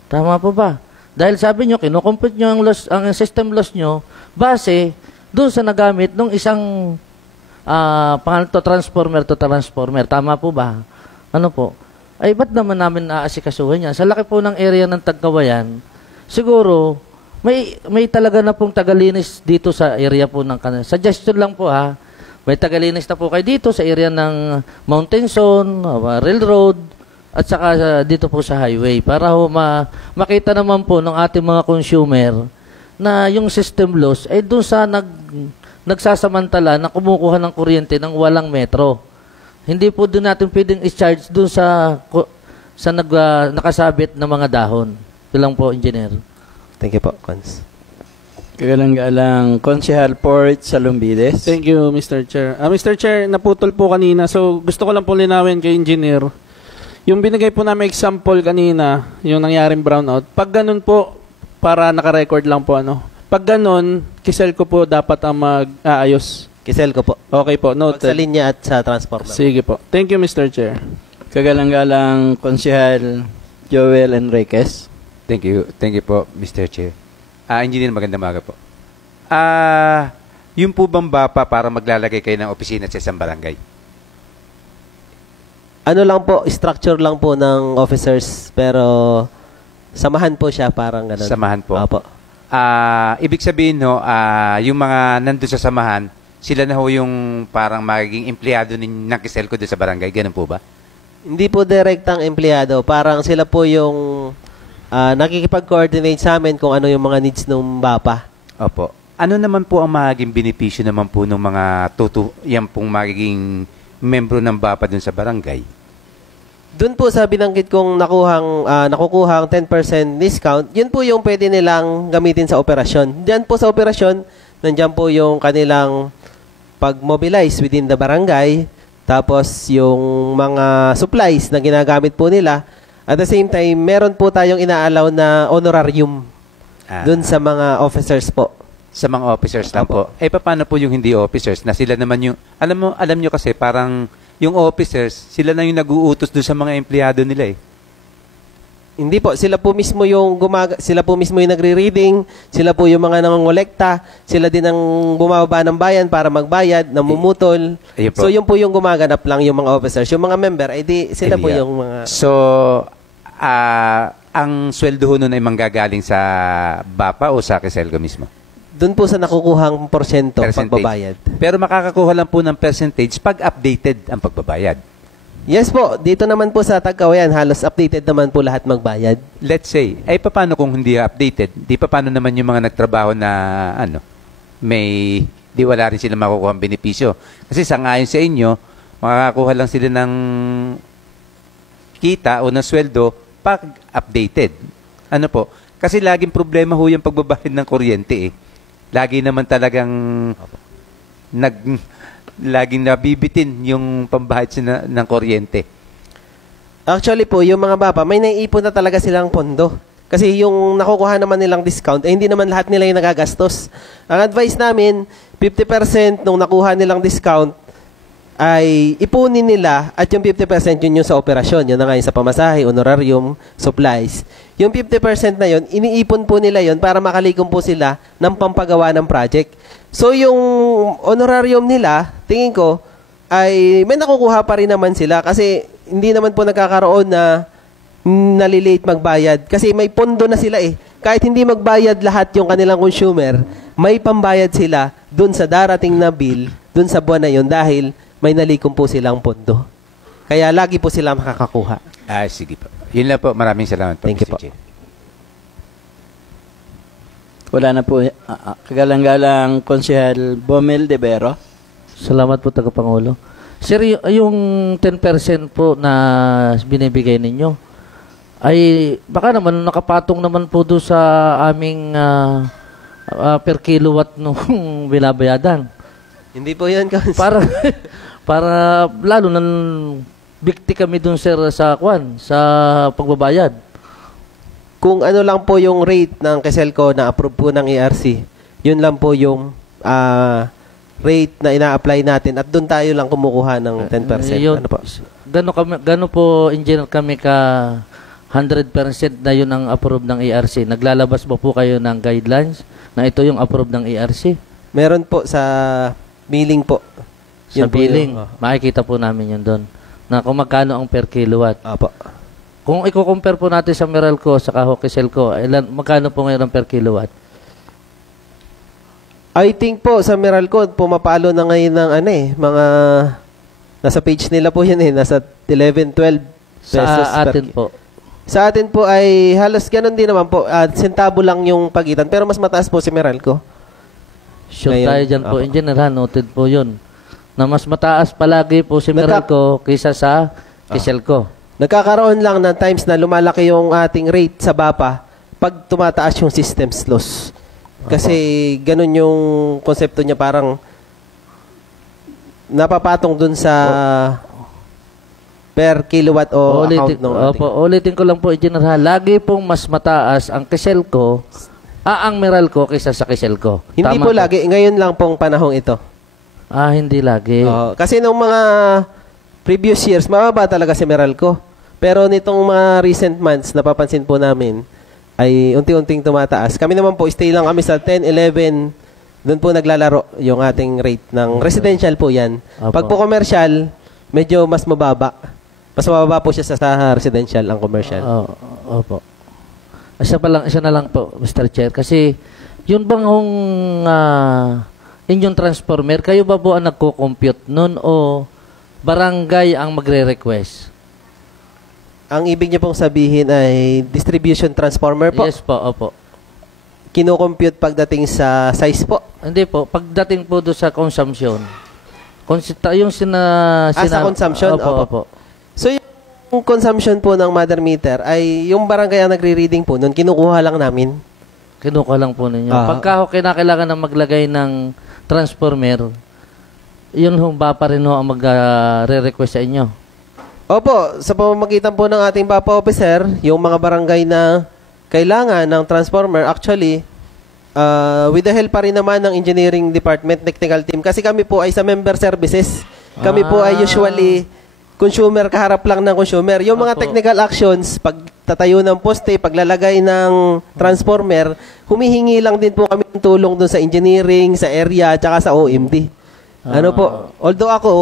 Tama po ba? Dahil sabi nyo, kinukumpute nyo ang system loss nyo base doon sa nagamit ng isang transformer to transformer. Tama po ba? Ano po? Ay, ba't naman namin aasikasuhin yan? Sa laki po ng area ng Tagkawayan, siguro, may talaga na pong tagalinis dito sa area po ng kanila. Suggestion lang po may tagalinis na po kayo dito sa area ng Mountain Zone, Railroad, at saka dito po sa highway para ho makita naman po ng ating mga consumer na yung system loss ay doon sa nagsasamantala na kumukuha ng kuryente ng walang metro. Hindi po doon natin pwedeng i-charge doon sa nakasabit na mga dahon. Ito lang po, Engineer. Thank you po, Cons. Kagalang-galang Konsehal Port Salumbides. Thank you, Mr. Chair. Mr. Chair, naputol po kanina. So, gusto ko lang po linawin kay Engineer. Yung binigay po namin example kanina, yung nangyaring brownout, pag ganun po, para naka-record lang po, pag ganun, kisel ko po dapat ang mag-aayos. Kisel ko po. Okay po, noted. Sa linya at sa transport. Sige po. Thank you, Mr. Chair. Kagalang-galang Konsehal Joel Enriquez. Thank you po, Mr. Chair. Engineer, magandang umaga po. Yung po bang BAPA para maglalagay kayo ng opisina sa isang barangay? Ano lang po, structure lang po ng officers, pero samahan po siya, parang gano'n. Samahan po? Opo. Ibig sabihin, yung mga nandun sa samahan, sila na ho yung parang magiging empleyado ng Kiselco doon sa barangay. Ganun po ba? Hindi po direktang empleyado. Parang sila po yung nakikipag-coordinate sa amin kung ano yung mga needs ng BAPA. Opo. Ano naman po ang magiging benepisyo naman po ng mga yan pong magiging membro ng BAPA dun sa barangay? Doon po sa binanggit kong nakukuhang 10% discount, yun po yung pwede nilang gamitin sa operasyon. Diyan po sa operasyon, nandiyan po yung kanilang pag-mobilize within the barangay, tapos yung mga supplies na ginagamit po nila. At the same time, meron po tayong inaalaw na honorarium dun sa mga officers po. Sa mga officers lang po. Paano po yung hindi officers? Na sila naman yung, alam nyo kasi parang yung officers, sila na yung nag-uutos dun sa mga empleyado nila eh. Hindi po, sila po mismo yung nagre-reading, sila po yung mga nangongolekta, sila din ang bumababa ng bayan para magbayad, namumutol. So yun po yung gumaganap lang yung mga officers. Yung mga member, sila po yung mga... So, ang sweldo ho nun ay manggagaling sa BAPA o sa Kiselco mismo? Doon po sa nakukuhang porsyento pagbabayad. Pero makakakuha lang po ng percentage pag updated ang pagbabayad. Yes po, dito naman po sa Tagkawayan, halos updated naman po lahat magbayad. Let's say, paano kung hindi updated? Paano naman yung mga nagtrabaho na di wala rin sila makukuha ang benepisyo? Kasi sangayon sa inyo, makakakuha lang sila ng kita o ng sweldo pag updated. Ano po? Kasi laging problema ho yung pagbabayad ng kuryente eh. Lagi naman talagang laging nabibitin yung pambahid ng kuryente. Actually po, yung mga BAPA, may naiipon na talaga silang pondo. Kasi yung nakukuha naman nilang discount, hindi naman lahat nila yung nagagastos. Ang advice namin, 50% nung nakuha nilang discount ay ipunin nila at yung 50% yun yung sa operasyon. Yun na nga yung sa pamasahe, honorarium, supplies. Yung 50% na yun, iniipon po nila yun para makalikom po sila ng pampagawa ng project. So yung honorarium nila, tingin ko, ay may nakukuha pa rin naman sila kasi hindi naman po nagkakaroon na nalilate magbayad. Kasi may pondo na sila eh. Kahit hindi magbayad lahat yung kanilang consumer, may pambayad sila dun sa darating na bill, dun sa buwan na yun dahil may nalikom po silang pondo. Kaya lagi po sila makakakuha. Sige po. Yun lang po. Maraming salamat po. Thank you po. Wala na po. Kagalang-galang Konsehal Bomel de Vero. Salamat po, Tagapangulo. Sir, yung 10% po na binibigay ninyo, ay baka naman nakapatong naman po doon sa aming per kilowatt nung binabayadan. Hindi po yan, Cons. Para lalo nang bikti kami dun sir sa pagbabayad. Kung ano lang po yung rate ng Kiselco na approve po ng ERC, yun lang po yung rate na ina-apply natin at doon tayo lang kumukuha ng 10%. Ano po? Gano po engineer kami ka 100% na yun ang approve ng ERC? Naglalabas ba po kayo ng guidelines na ito yung approve ng ERC? Meron po sa billing po. Sa billing, makikita po namin yun doon. Na kung magkano ang per kilowatt. Apo. Kung i-compare po natin sa Meralco sa Kiselco, magkano po ngayon ang per kilowatt? I think po sa Meralco, pumapalo na ngayon ng mga nasa page nila po yun nasa 11, 12 Pesos Sa per atin po. Sa atin po ay halos ganun din naman po. Sentabo lang yung pagitan. Pero mas mataas po si Meralco. Sure Ngayon, tayo dyan po, opo. engineer ha, noted po yun. Na mas mataas palagi po si Meralco kaysa sa Kiselco. Nagkakaroon lang ng times na lumalaki yung ating rate sa BAPA pag tumataas yung systems loss. Kasi ganun yung konsepto niya, parang napapatong dun sa per kilowatt o account ng ating. Opo, ulitin ko lang po, engineer ha, lagi pong mas mataas ang Kiselco, ang Meralco kaysa sa Kiselco. Hindi Tama po lagi, ngayon lang pong panahong ito. Hindi lagi. Kasi nung mga previous years, mababa talaga si Meralco. Pero nitong mga recent months, napapansin po namin, ay unti-unting tumataas. Kami naman po, stay lang kami sa 10, 11, doon po naglalaro yung ating rate ng residential po yan. Opo. Pag po commercial, medyo mas mababa. Mas mababa po siya sa residential ang commercial. Opo. Isa na lang po, Mr. Chair. Kasi, yun bang inyong transformer, kayo ba po ang nagko-compute nun o barangay ang magre-request? Ang ibig niyo pong sabihin ay distribution transformer po? Yes po, opo. Kino-compute pagdating sa size po? Hindi po, pagdating po doon sa consumption. Yung sa consumption? Opo. So, yung consumption po ng mother meter ay yung barangay ang nagre-reading po, nun kinukuha lang namin. Kinuha lang po ninyo. Pagka kinakailangan na maglagay ng transformer, yun ba pa rin ang mag-re-request sa inyo? Opo, sa pamamagitan po ng ating BAPA officer, yung mga barangay na kailangan ng transformer, actually, with the help pa rin naman ng engineering department, technical team, kasi kami po ay sa member services. Kami po ay usually consumer, kaharap lang ng consumer. Yung mga technical actions, pagtatayo ng poste, paglalagay ng transformer, humihingi lang din po kami ng tulong dun sa engineering, sa area, tsaka sa OMD. Ano po, although ako,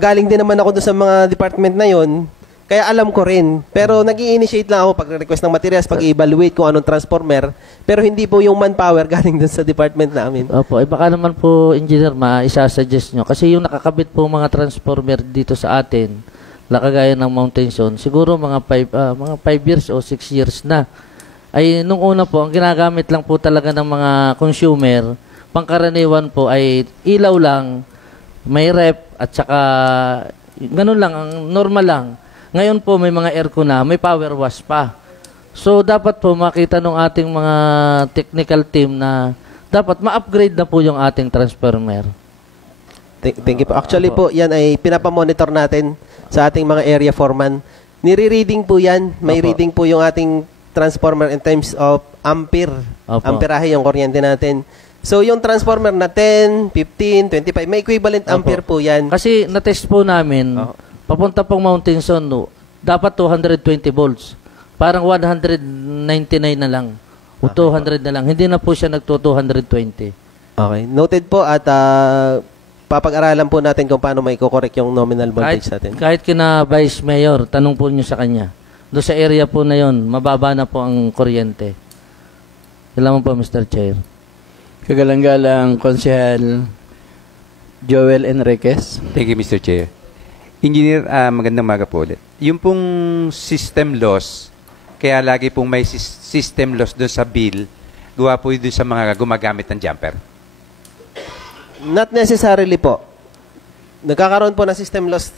galing din naman ako doon sa mga department na yon, kaya alam ko rin. Pero nag-i-initiate lang ako pag-request ng materials, pag-evaluate kung anong transformer. Pero hindi po yung manpower galing doon sa department namin. Opo, baka naman po, engineer, isa-suggest nyo. Kasi yung nakakabit po mga transformer dito sa atin, lakagaya ng Mountain Zone, siguro mga 5 years o 6 years na. Ay, nung una po, ang ginagamit lang po talaga ng mga consumer, pangkaraniwan po ay ilaw lang, may rep, at saka ganun lang, ang normal lang. Ngayon po may mga aircon na, may power wash pa. So dapat po makita ng ating mga technical team na dapat ma-upgrade na po yung ating transformer. Thank you po. Actually po, yan ay pinapamonitor natin sa ating mga area foreman. Nire-reading po yan. May reading po yung ating transformer in terms of ampere. Amperahe yung kuryente natin. So, yung transformer na 10, 15, 25, may equivalent ampere po yan. Kasi na-test po namin, papunta pong Mountain Zone, dapat 220 volts. Parang 199 na lang. O 200 na lang. Hindi na po siya nagto-220. Okay. Noted po at papag-aralan po natin kung paano may correct yung nominal voltage natin. Kahit kina Vice Mayor, tanong po niyo sa kanya. Doon sa area po na yon, mababa na po ang kuryente. Salamat po, Mr. Chair. Kagalang-galang Konsehal Joel Enriquez. Thank you, Mr. Chair. Engineer, magandang umaga po ulit. Yung pong system loss, kaya lagi pong may system loss doon sa bill, gawa po doon sa mga gumagamit ng jumper. Not necessarily po. Nagkakaroon po ng system loss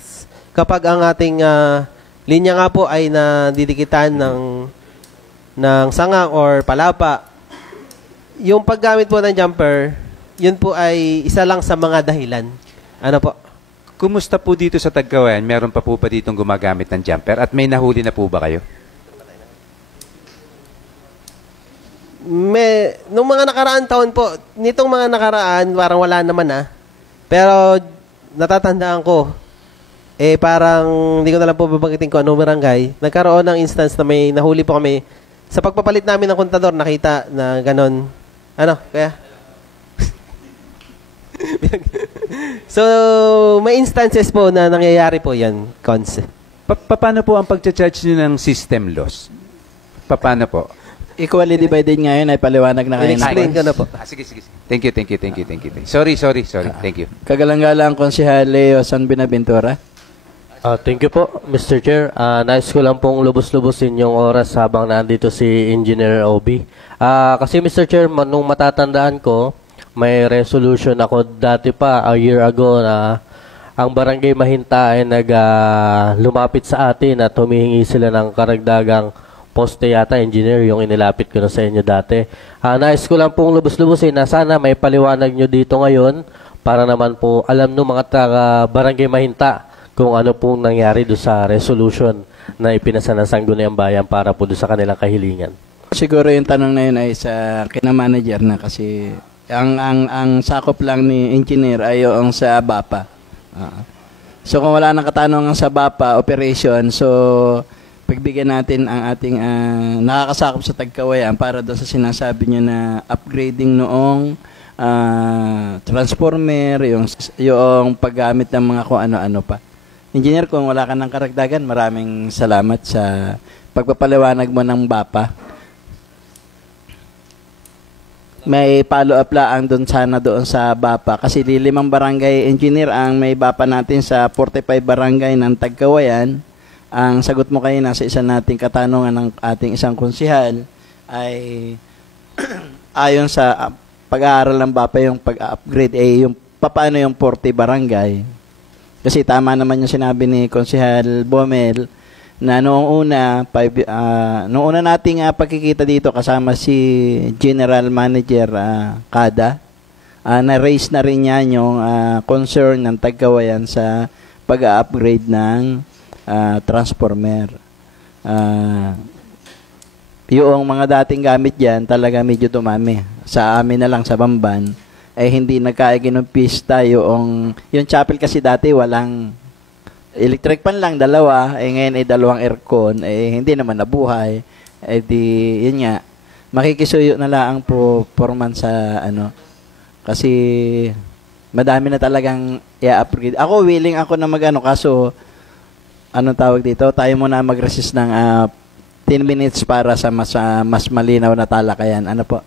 kapag ang ating linya nga po ay nadidikitan ng sanga or palapa. Yung paggamit po ng jumper, yun po ay isa lang sa mga dahilan. Ano po? Kumusta po dito sa Tagkawayan? Meron pa po ba ditong gumagamit ng jumper? At may nahuli na po ba kayo? Nung mga nakaraan taon po, nitong mga nakaraan, parang wala naman Pero, natatandaan ko, parang, hindi ko na lang po babanggitin ko anong barangay, nagkaroon ng instance na may nahuli po kami. Sa pagpapalit namin ng kontador, nakita na ganon. Ano, kaya? So, may instances po na nangyayari po yan, Cons. Paano po ang pag-charge nyo ng system loss? Paano po? Equally divided ngayon ay paliwanag na kayo. I-explain ko na po. Sige. Thank you. Sorry. Thank you. Kagalang-galang Konsehal Leo San Binaventura. Thank you po, Mr. Chair. Nais ko lang pong lubos-lubosin yung oras habang nandito si Engineer Obi. Kasi Mr. Chair, nung matatandaan ko, may resolution ako dati pa, a year ago, na ang Barangay Mahinta ay lumapit sa atin at humihingi sila ng karagdagang poste yata, engineer, yung inilapit ko na sa inyo dati. Nais ko lang pong lubos-lubosin na sana may paliwanag nyo dito ngayon para naman po alam ng mga taga-Barangay Mahinta kung ano pong nangyari doon sa resolution na ipinasa ng Sangguniang Bayan para po doon sa kanilang kahilingan. Siguro yung tanong na yun ay sa kina-manager na kasi ang sakop lang ni engineer ay yung sa BAPA. So kung wala nang katanungan sa BAPA operation, so pagbigyan natin ang ating nakakasakop sa Tagkawayan para doon sa sinasabi niyo na upgrading noong transformer, yung paggamit ng mga kung ano-ano pa. Engineer, kung wala ka ng karagdagan, maraming salamat sa pagpapaliwanag mo ng BAPA. May follow-up lang doon sana doon sa BAPA kasi 5 barangay engineer ang may BAPA natin sa 45 barangay ng Tagkawayan. Ang sagot mo kayo sa isa nating katanungan ng ating isang konsihal ay ayon sa pag-aaral ng BAPA yung pag-upgrade yung paano yung 40 barangay. Kasi tama naman yung sinabi ni Konsehal Bomel na noong una nating pagkikita dito kasama si General Manager Kada, na-raise na rin niya yung concern ng Tagkawayan sa pag-upgrade ng transformer. Yung mga dating gamit dyan talaga medyo dumami. Sa amin na lang sa Bamban ay hindi nagkaiginom pista yung chapel kasi dati walang electric pan lang, 2, ngayon ay 2 aircon, hindi naman nabuhay. Yun nga, makikisuyo na lang po forman sa kasi madami na talagang i-upgrade. Ako, willing ako na kaso, tawag dito, tayo muna mag-resist ng 10 minutes para sa mas malinaw na talakayan. Ano po?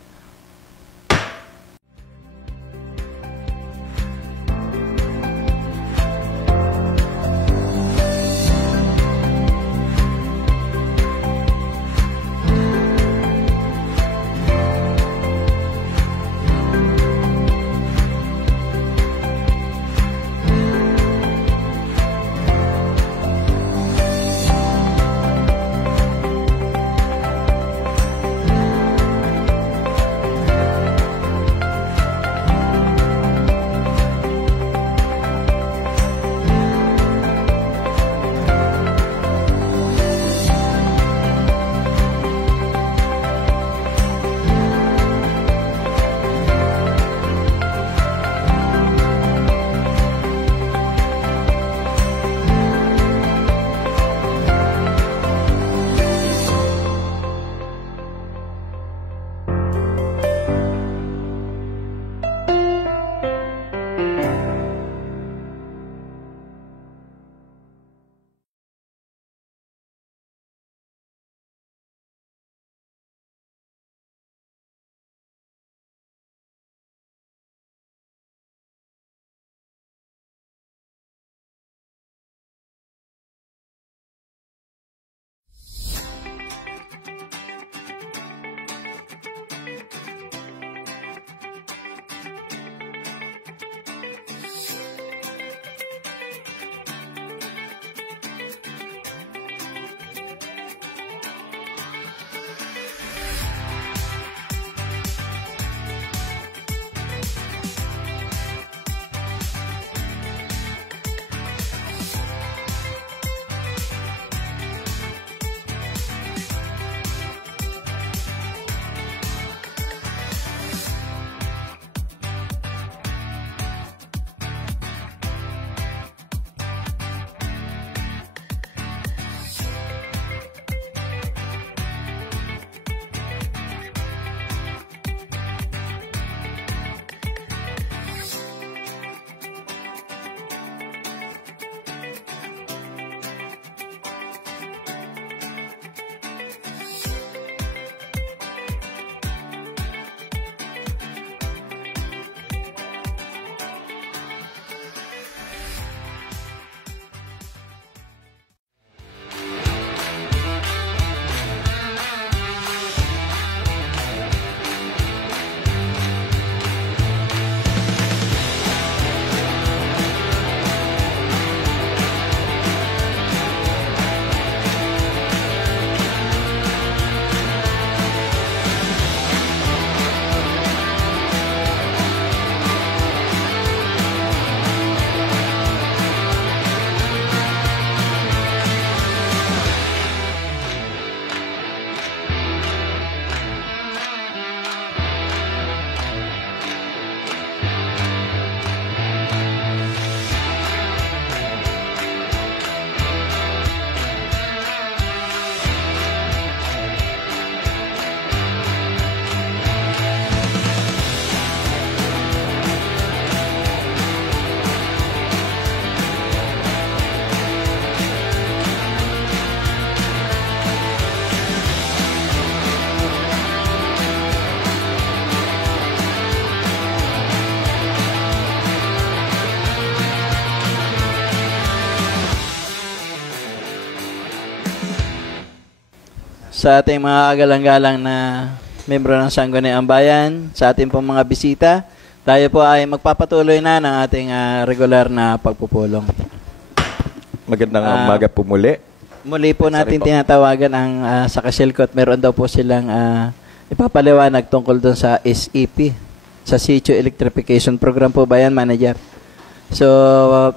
sa ating mga kagalang-galang na membro ng Sangguniang Bayan, sa ating pong mga bisita. Tayo po ay magpapatuloy na ng ating regular na pagpupulong. Magandang umaga po muli. Muli po natin tinatawagan ang sa Kasilkot. Meron daw po silang ipapaliwanag tungkol doon sa SEP, sa Sitio Electrification Program po ba yan, Manager? So,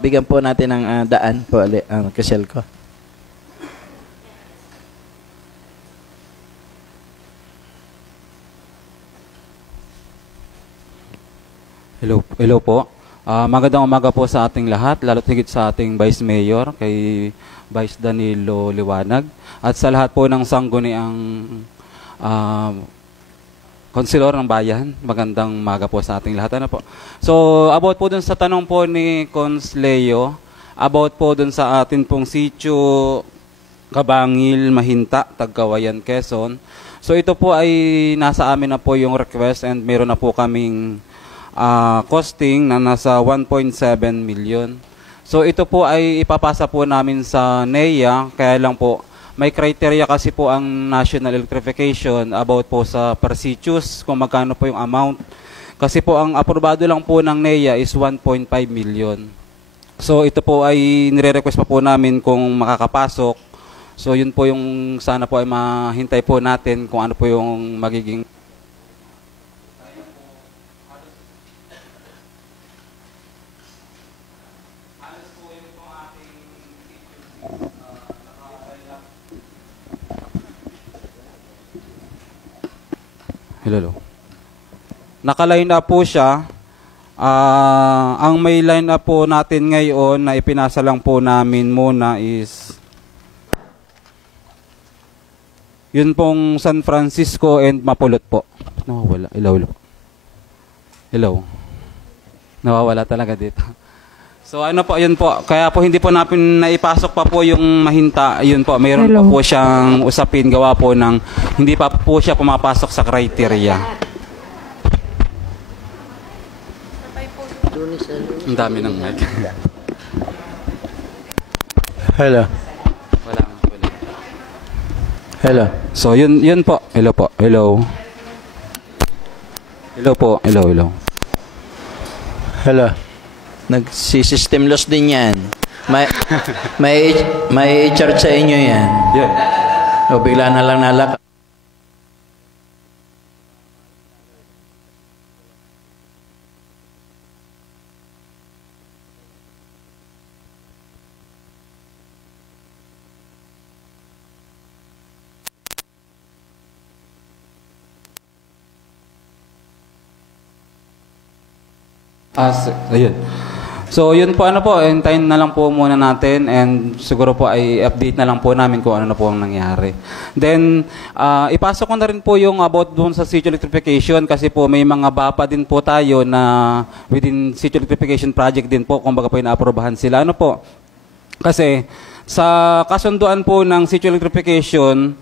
bigyan po natin ng daan po ulit ang Kasilko. Hello po. Magandang umaga po sa ating lahat, lalo't higit sa ating Vice Mayor, kay Vice Danilo Liwanag, at sa lahat po ng sangguniang konsilor ng bayan. Magandang umaga po sa ating lahat. Ano po? So, about po dun sa tanong po ni Cons Leo, about po dun sa atin pong sitio Kabangil, Mahinta, Tagkawayan, Quezon. So, ito po ay nasa amin na po yung request and meron na po kaming costing na nasa 1.7 million. So ito po ay ipapasa po namin sa NEA, kaya lang po may criteria kasi po ang National Electrification about po sa per sitios kung magkano po yung amount. Kasi po ang aprobado lang po ng NEA is 1.5 million. So ito po ay nire-request pa po namin kung makakapasok. So yun po yung sana po ay mahintay po natin kung ano po yung magiging Hello. Naka-line up po siya. Ang may line up po natin ngayon na ipinasa lang po namin muna is yun pong San Francisco and Mapulot po. Nawawala. Hello. Nawawala talaga dito. So ano po, yun po. Kaya po hindi po natin naipasok pa po yung Mahinta. Yun po, mayroon pa po siyang usapin gawa po ng hindi pa po siya pumapasok sa criteria. Ang dami ng mic. Hello. Wala. Hello. So yun po. Hello po. Hello. Hello po. Hello. Hello. Nagsi-system loss din yan. May charge sa inyo yan. Yeah. O bigla na lang nalak. Ayun. So, yun po, hintayin na lang po muna natin and siguro po ay update na lang po namin kung ano na po ang nangyari. Then, ipasok ko na rin po yung about doon sa sitio electrification kasi po may mga BAPA din po tayo na within sitio electrification project din po, kumbaga po inaaprobahan sila. Ano po? Kasi, sa kasunduan po ng sitio electrification,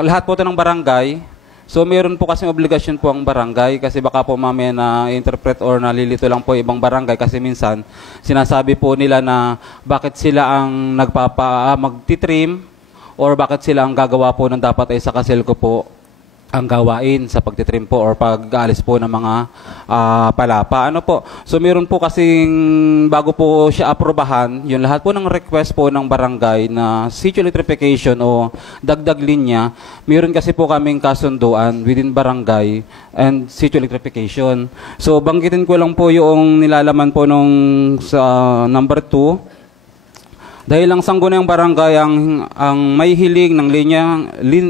lahat po ito ng barangay. So, mayroon po kasing obligasyon po ang barangay kasi baka po mamaya na-interpret or nalilito lang po ibang barangay kasi minsan sinasabi po nila na bakit sila ang magtitrim or bakit sila ang gagawa po ng dapat ay sa Kaselco po ang gawain sa pagtitrim po or pag-aalis po ng mga palapa. Ano po? So, meron po kasing bago po siya aprobahan, yung lahat po ng request po ng barangay na sitio electrification o dagdag linya, meron kasi po kaming kasunduan within barangay and sitio electrification. So, banggitin ko lang po yung nilalaman po nung sa number 2. Dahil ang Sangguniang Barangay ang may hiling ng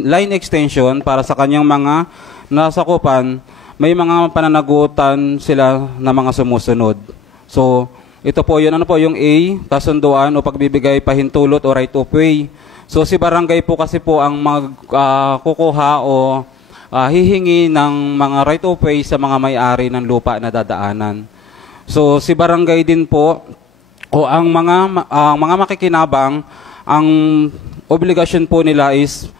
line extension para sa kanyang mga nasakupan, may mga pananagutan sila na mga sumusunod. So, ito po yun, yung A, kasunduan o pagbibigay pahintulot o right of way. So, si barangay po kasi po ang kukuha o hihingi ng mga right of way sa mga may-ari ng lupa na dadaanan. So, si barangay din po, o ang mga makikinabang, ang obligasyon po nila is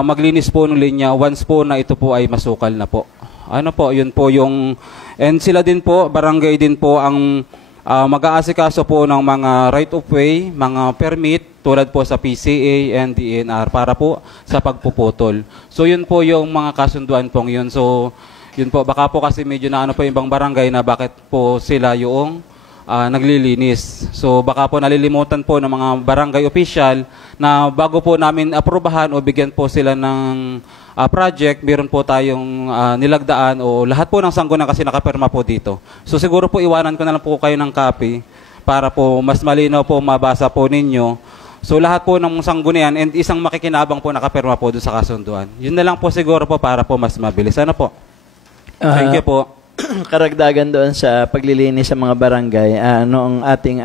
maglinis po ng linya once po na ito po ay masukal na po. Ano po, yun po yung, and sila din po, barangay din po ang mag-aasikaso po ng mga right of way, mga permit tulad po sa PCA and DNR para po sa pagpuputol. So yun po yung mga kasunduan pong yun. So yun po, baka po kasi medyo na ano po yung ibang barangay na bakit po sila yung naglilinis. So baka po nalilimutan po ng mga barangay official na bago po namin aprobahan o bigyan po sila ng project, meron po tayong nilagdaan o lahat po ng sanggunian kasi nakapirma po dito. So siguro po iwanan ko na lang po kayo ng copy para po mas malinaw po mabasa po ninyo. So lahat po ng sanggunian and isang makikinabang po nakapirma po doon sa kasunduan. Yun na lang po siguro po para po mas mabilis. Ano po? Thank you po. Karagdagan doon sa paglilinis sa mga barangay, noong ating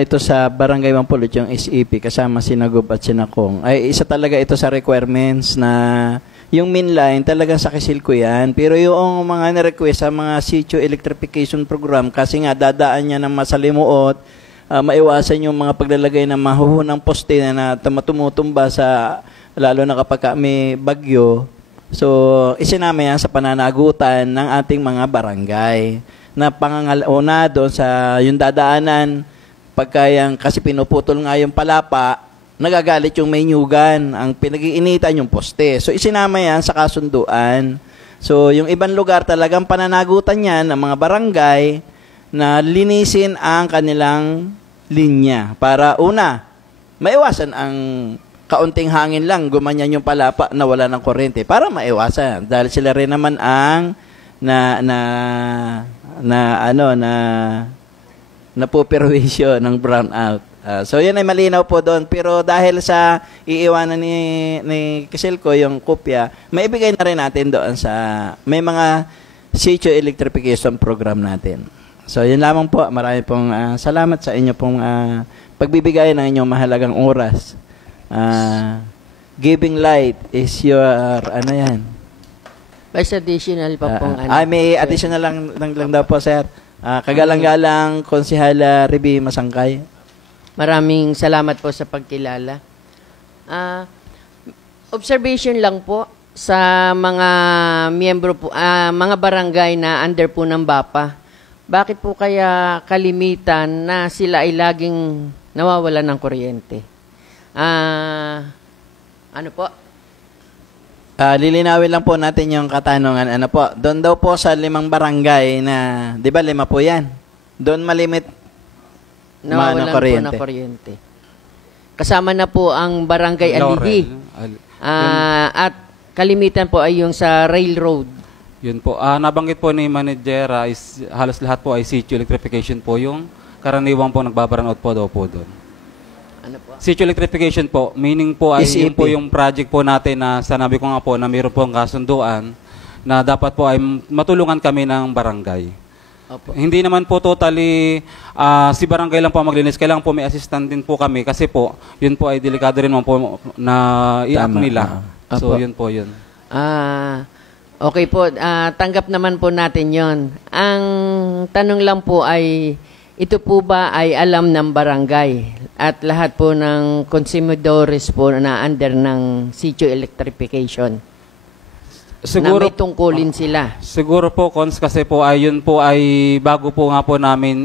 ito sa Barangay Mampulot, yung SEP kasama si Nagob at si Nakong, ay isa talaga ito sa requirements na yung mainline talagang sa Kisilco yan. Pero yung mga na-request sa mga sitio electrification program, kasi nga dadaan niya ng masalimuot, maiwasan yung mga paglalagay ng mahuhunang poste na tumutumba sa, lalo na kapag may bagyo. So, isinama yan sa pananagutan ng ating mga barangay na pangangalauna doon sa yung dadaanan pagkayang kasi pinuputol nga yung palapa, nagagalit yung may nyugan, ang pinag-iinitan yung poste. So, isinama yan sa kasunduan. So, yung ibang lugar talagang pananagutan yan ng mga barangay na linisin ang kanilang linya para una, maiwasan ang kaunting hangin lang, gumanyan yung palapa na wala ng kuryente para maiwasan. Dahil sila rin naman ang napuperwisyo ng brownout. So yan ay malinaw po doon. Pero dahil sa iiwanan ni Kisilco yung kopya, maibigay na rin natin doon sa may mga sitio electrification program natin. So yun lamang po. Marami pong salamat sa inyo pong pagbibigay ng inyong mahalagang oras. Giving light is your ano yan? Vice additional pa pong may additional lang daw po, sir. Kagalang-galang Konsehala Reby Masangkay. Maraming salamat po sa pagkilala. Observation lang po sa mga miyembro po, mga barangay na under po ng BAPA. Bakit po kaya kalimitan na sila ay laging nawawalan ng kuryente? Ano po? Lilinawin lang po natin yung katanungan. Ano po? Doon daw po sa 5 barangay na, di ba 5 po yan? Doon malimit nawawalan po ng kuryente. Kasama na po ang barangay Alihi. At kalimitan po ay yung sa railroad. Yun po. Nabanggit po ni Managera is halos lahat po ay sitio electrification po yung karaniwang po nagbabaranout po daw po doon. Ano po? Sitio electrification po, meaning po ay yun po yung project po natin na sanabi ko nga po na mayroon po ang kasunduan na dapat po ay matulungan kami ng barangay. Opo. Hindi naman po totally si barangay lang po maglinis. Kailangan po may assistant din po kami kasi po yun po ay delikado rin po na i-act nila. So yun po yun. Okay po, tanggap naman po natin yon. Ang tanong lang po ay ito po ba ay alam ng barangay at lahat po ng consumidores po na under ng sitio electrification? Siguro, na may tungkulin sila. Siguro po, Cons, kasi po ay yun po ay bago po nga po namin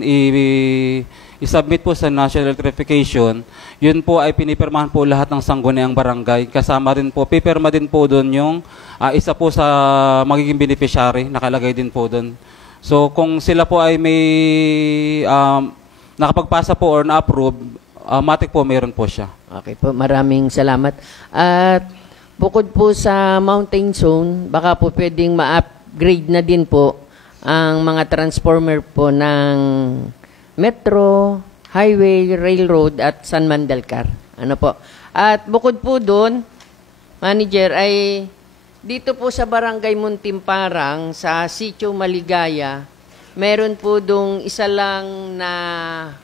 i-submit po sa National Electrification, yun po ay pinipirmahan po lahat ng sangguniang barangay. Kasama rin po, pipirma din po doon yung isa po sa magiging beneficiary, nakalagay din po doon. So kung sila po ay may nakapagpasa po or na-approve, matik po meron po siya. Okay po, maraming salamat. At bukod po sa mountain zone, baka po pwedeng ma-upgrade na din po ang mga transformer po ng metro, highway, railroad at San Mandelcar. Ano po? At bukod po doon, Manager, ay dito po sa Barangay Muntimparang, sa Sitio Maligaya, meron po dong isa lang na,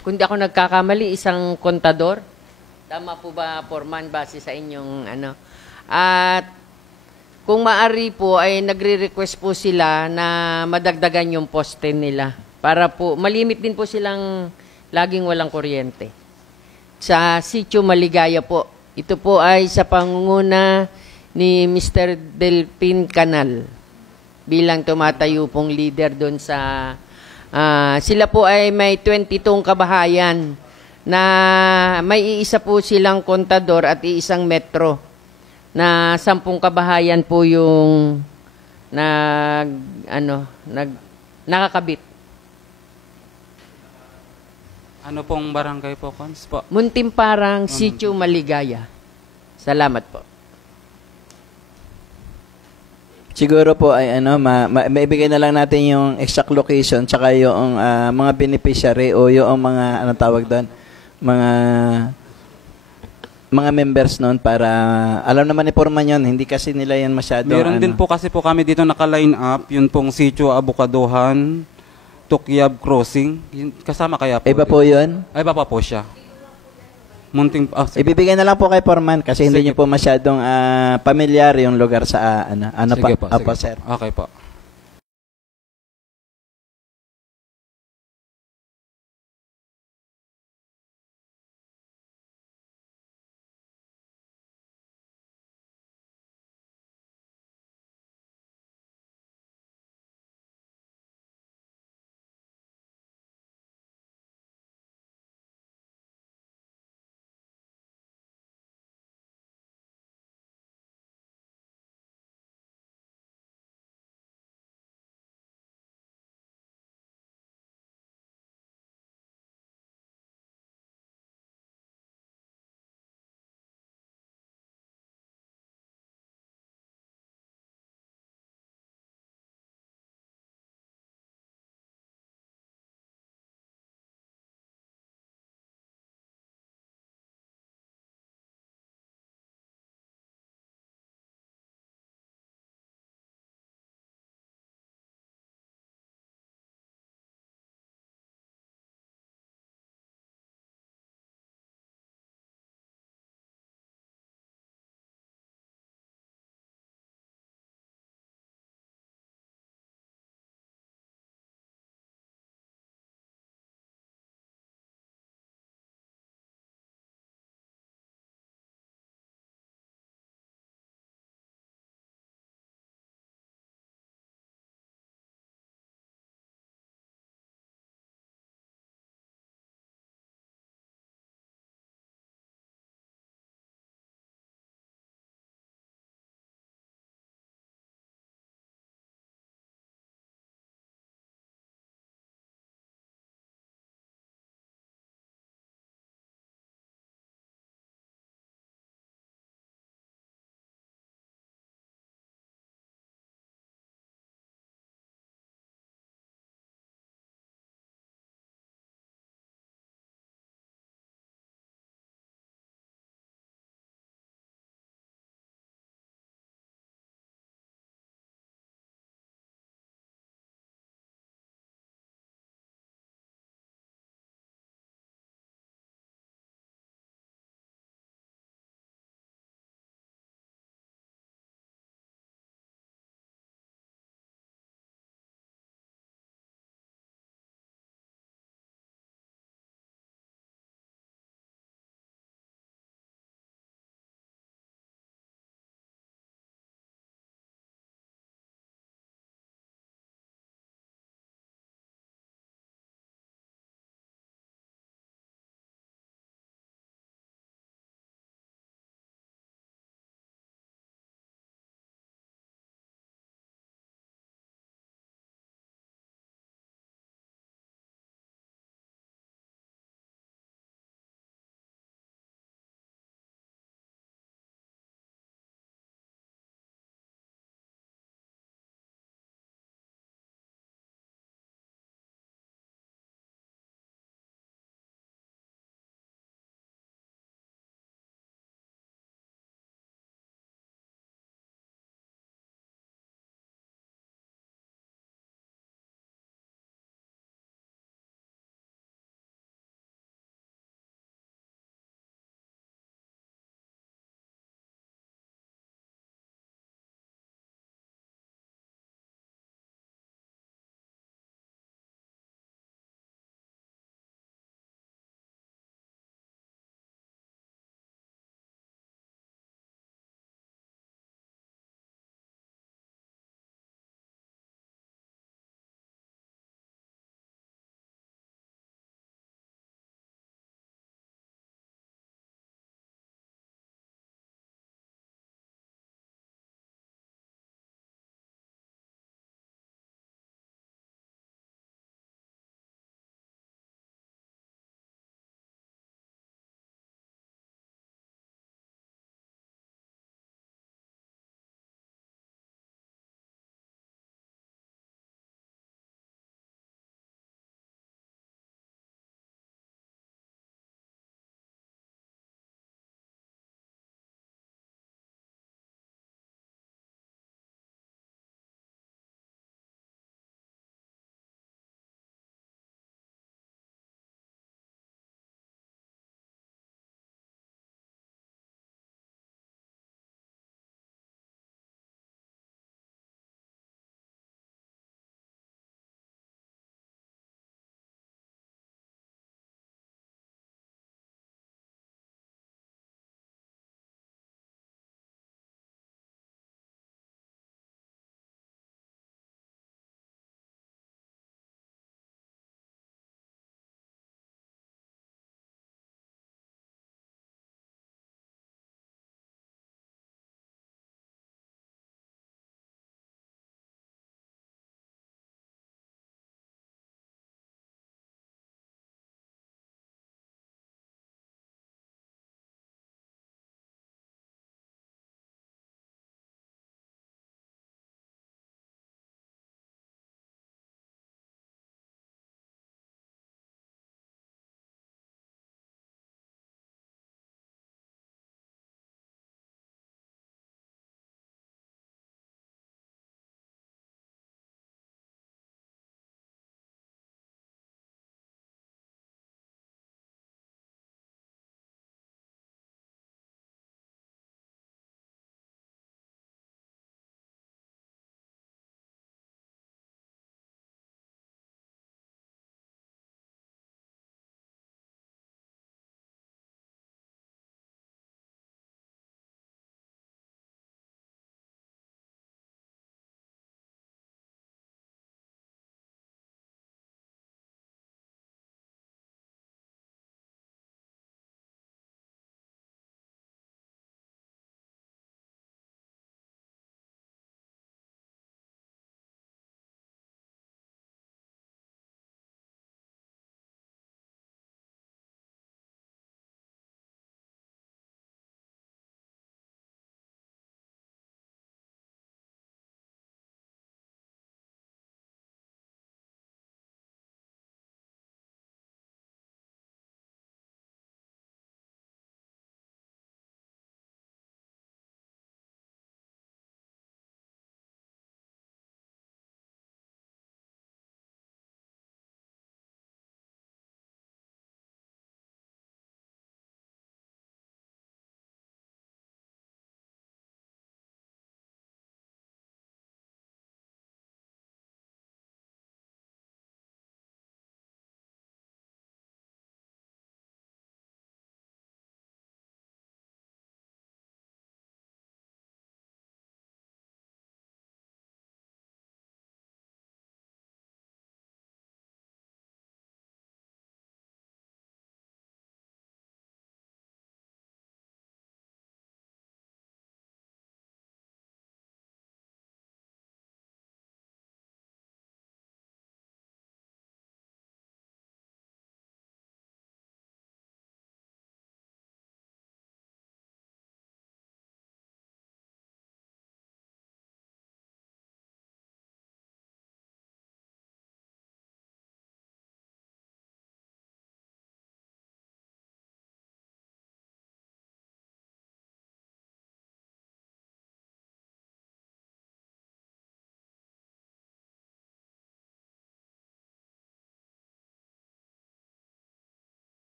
kung di ako nagkakamali, isang kontador. Tama po ba, Foreman, base sa inyong ano? At kung maari po, ay nagre-request po sila na madagdagan yung poste nila para po, malimit din po silang laging walang kuryente. Sa Sitio Maligaya po, ito po ay sa pangunguna ni Mr. Delpin Canal bilang tumatayo pong leader doon sa Sila po ay may 22 kabahayan na may iisa po silang kontador at iisang metro na 10 kabahayan po yung nakakabit. Ano pong barangay po, Cons? Po? Muntimparang, Sitio Maligaya. Salamat po. Siguro po ay maibigay na lang natin yung exact location tsaka yung mga beneficiary o yung mga tawag doon, mga members noon para alam naman ni Porman yun, hindi kasi nila yan masyado. Meron din po kasi po kami dito naka-line up, yun pong Sitio Abukaduhan, Tukyab Crossing. Kasama kaya po? Iba po yun? Ay, iba pa po siya. Ibibigay na lang po kay Porman kasi hindi niyo po masyadong pamilyar yung lugar sa sige po, sir. Okay po.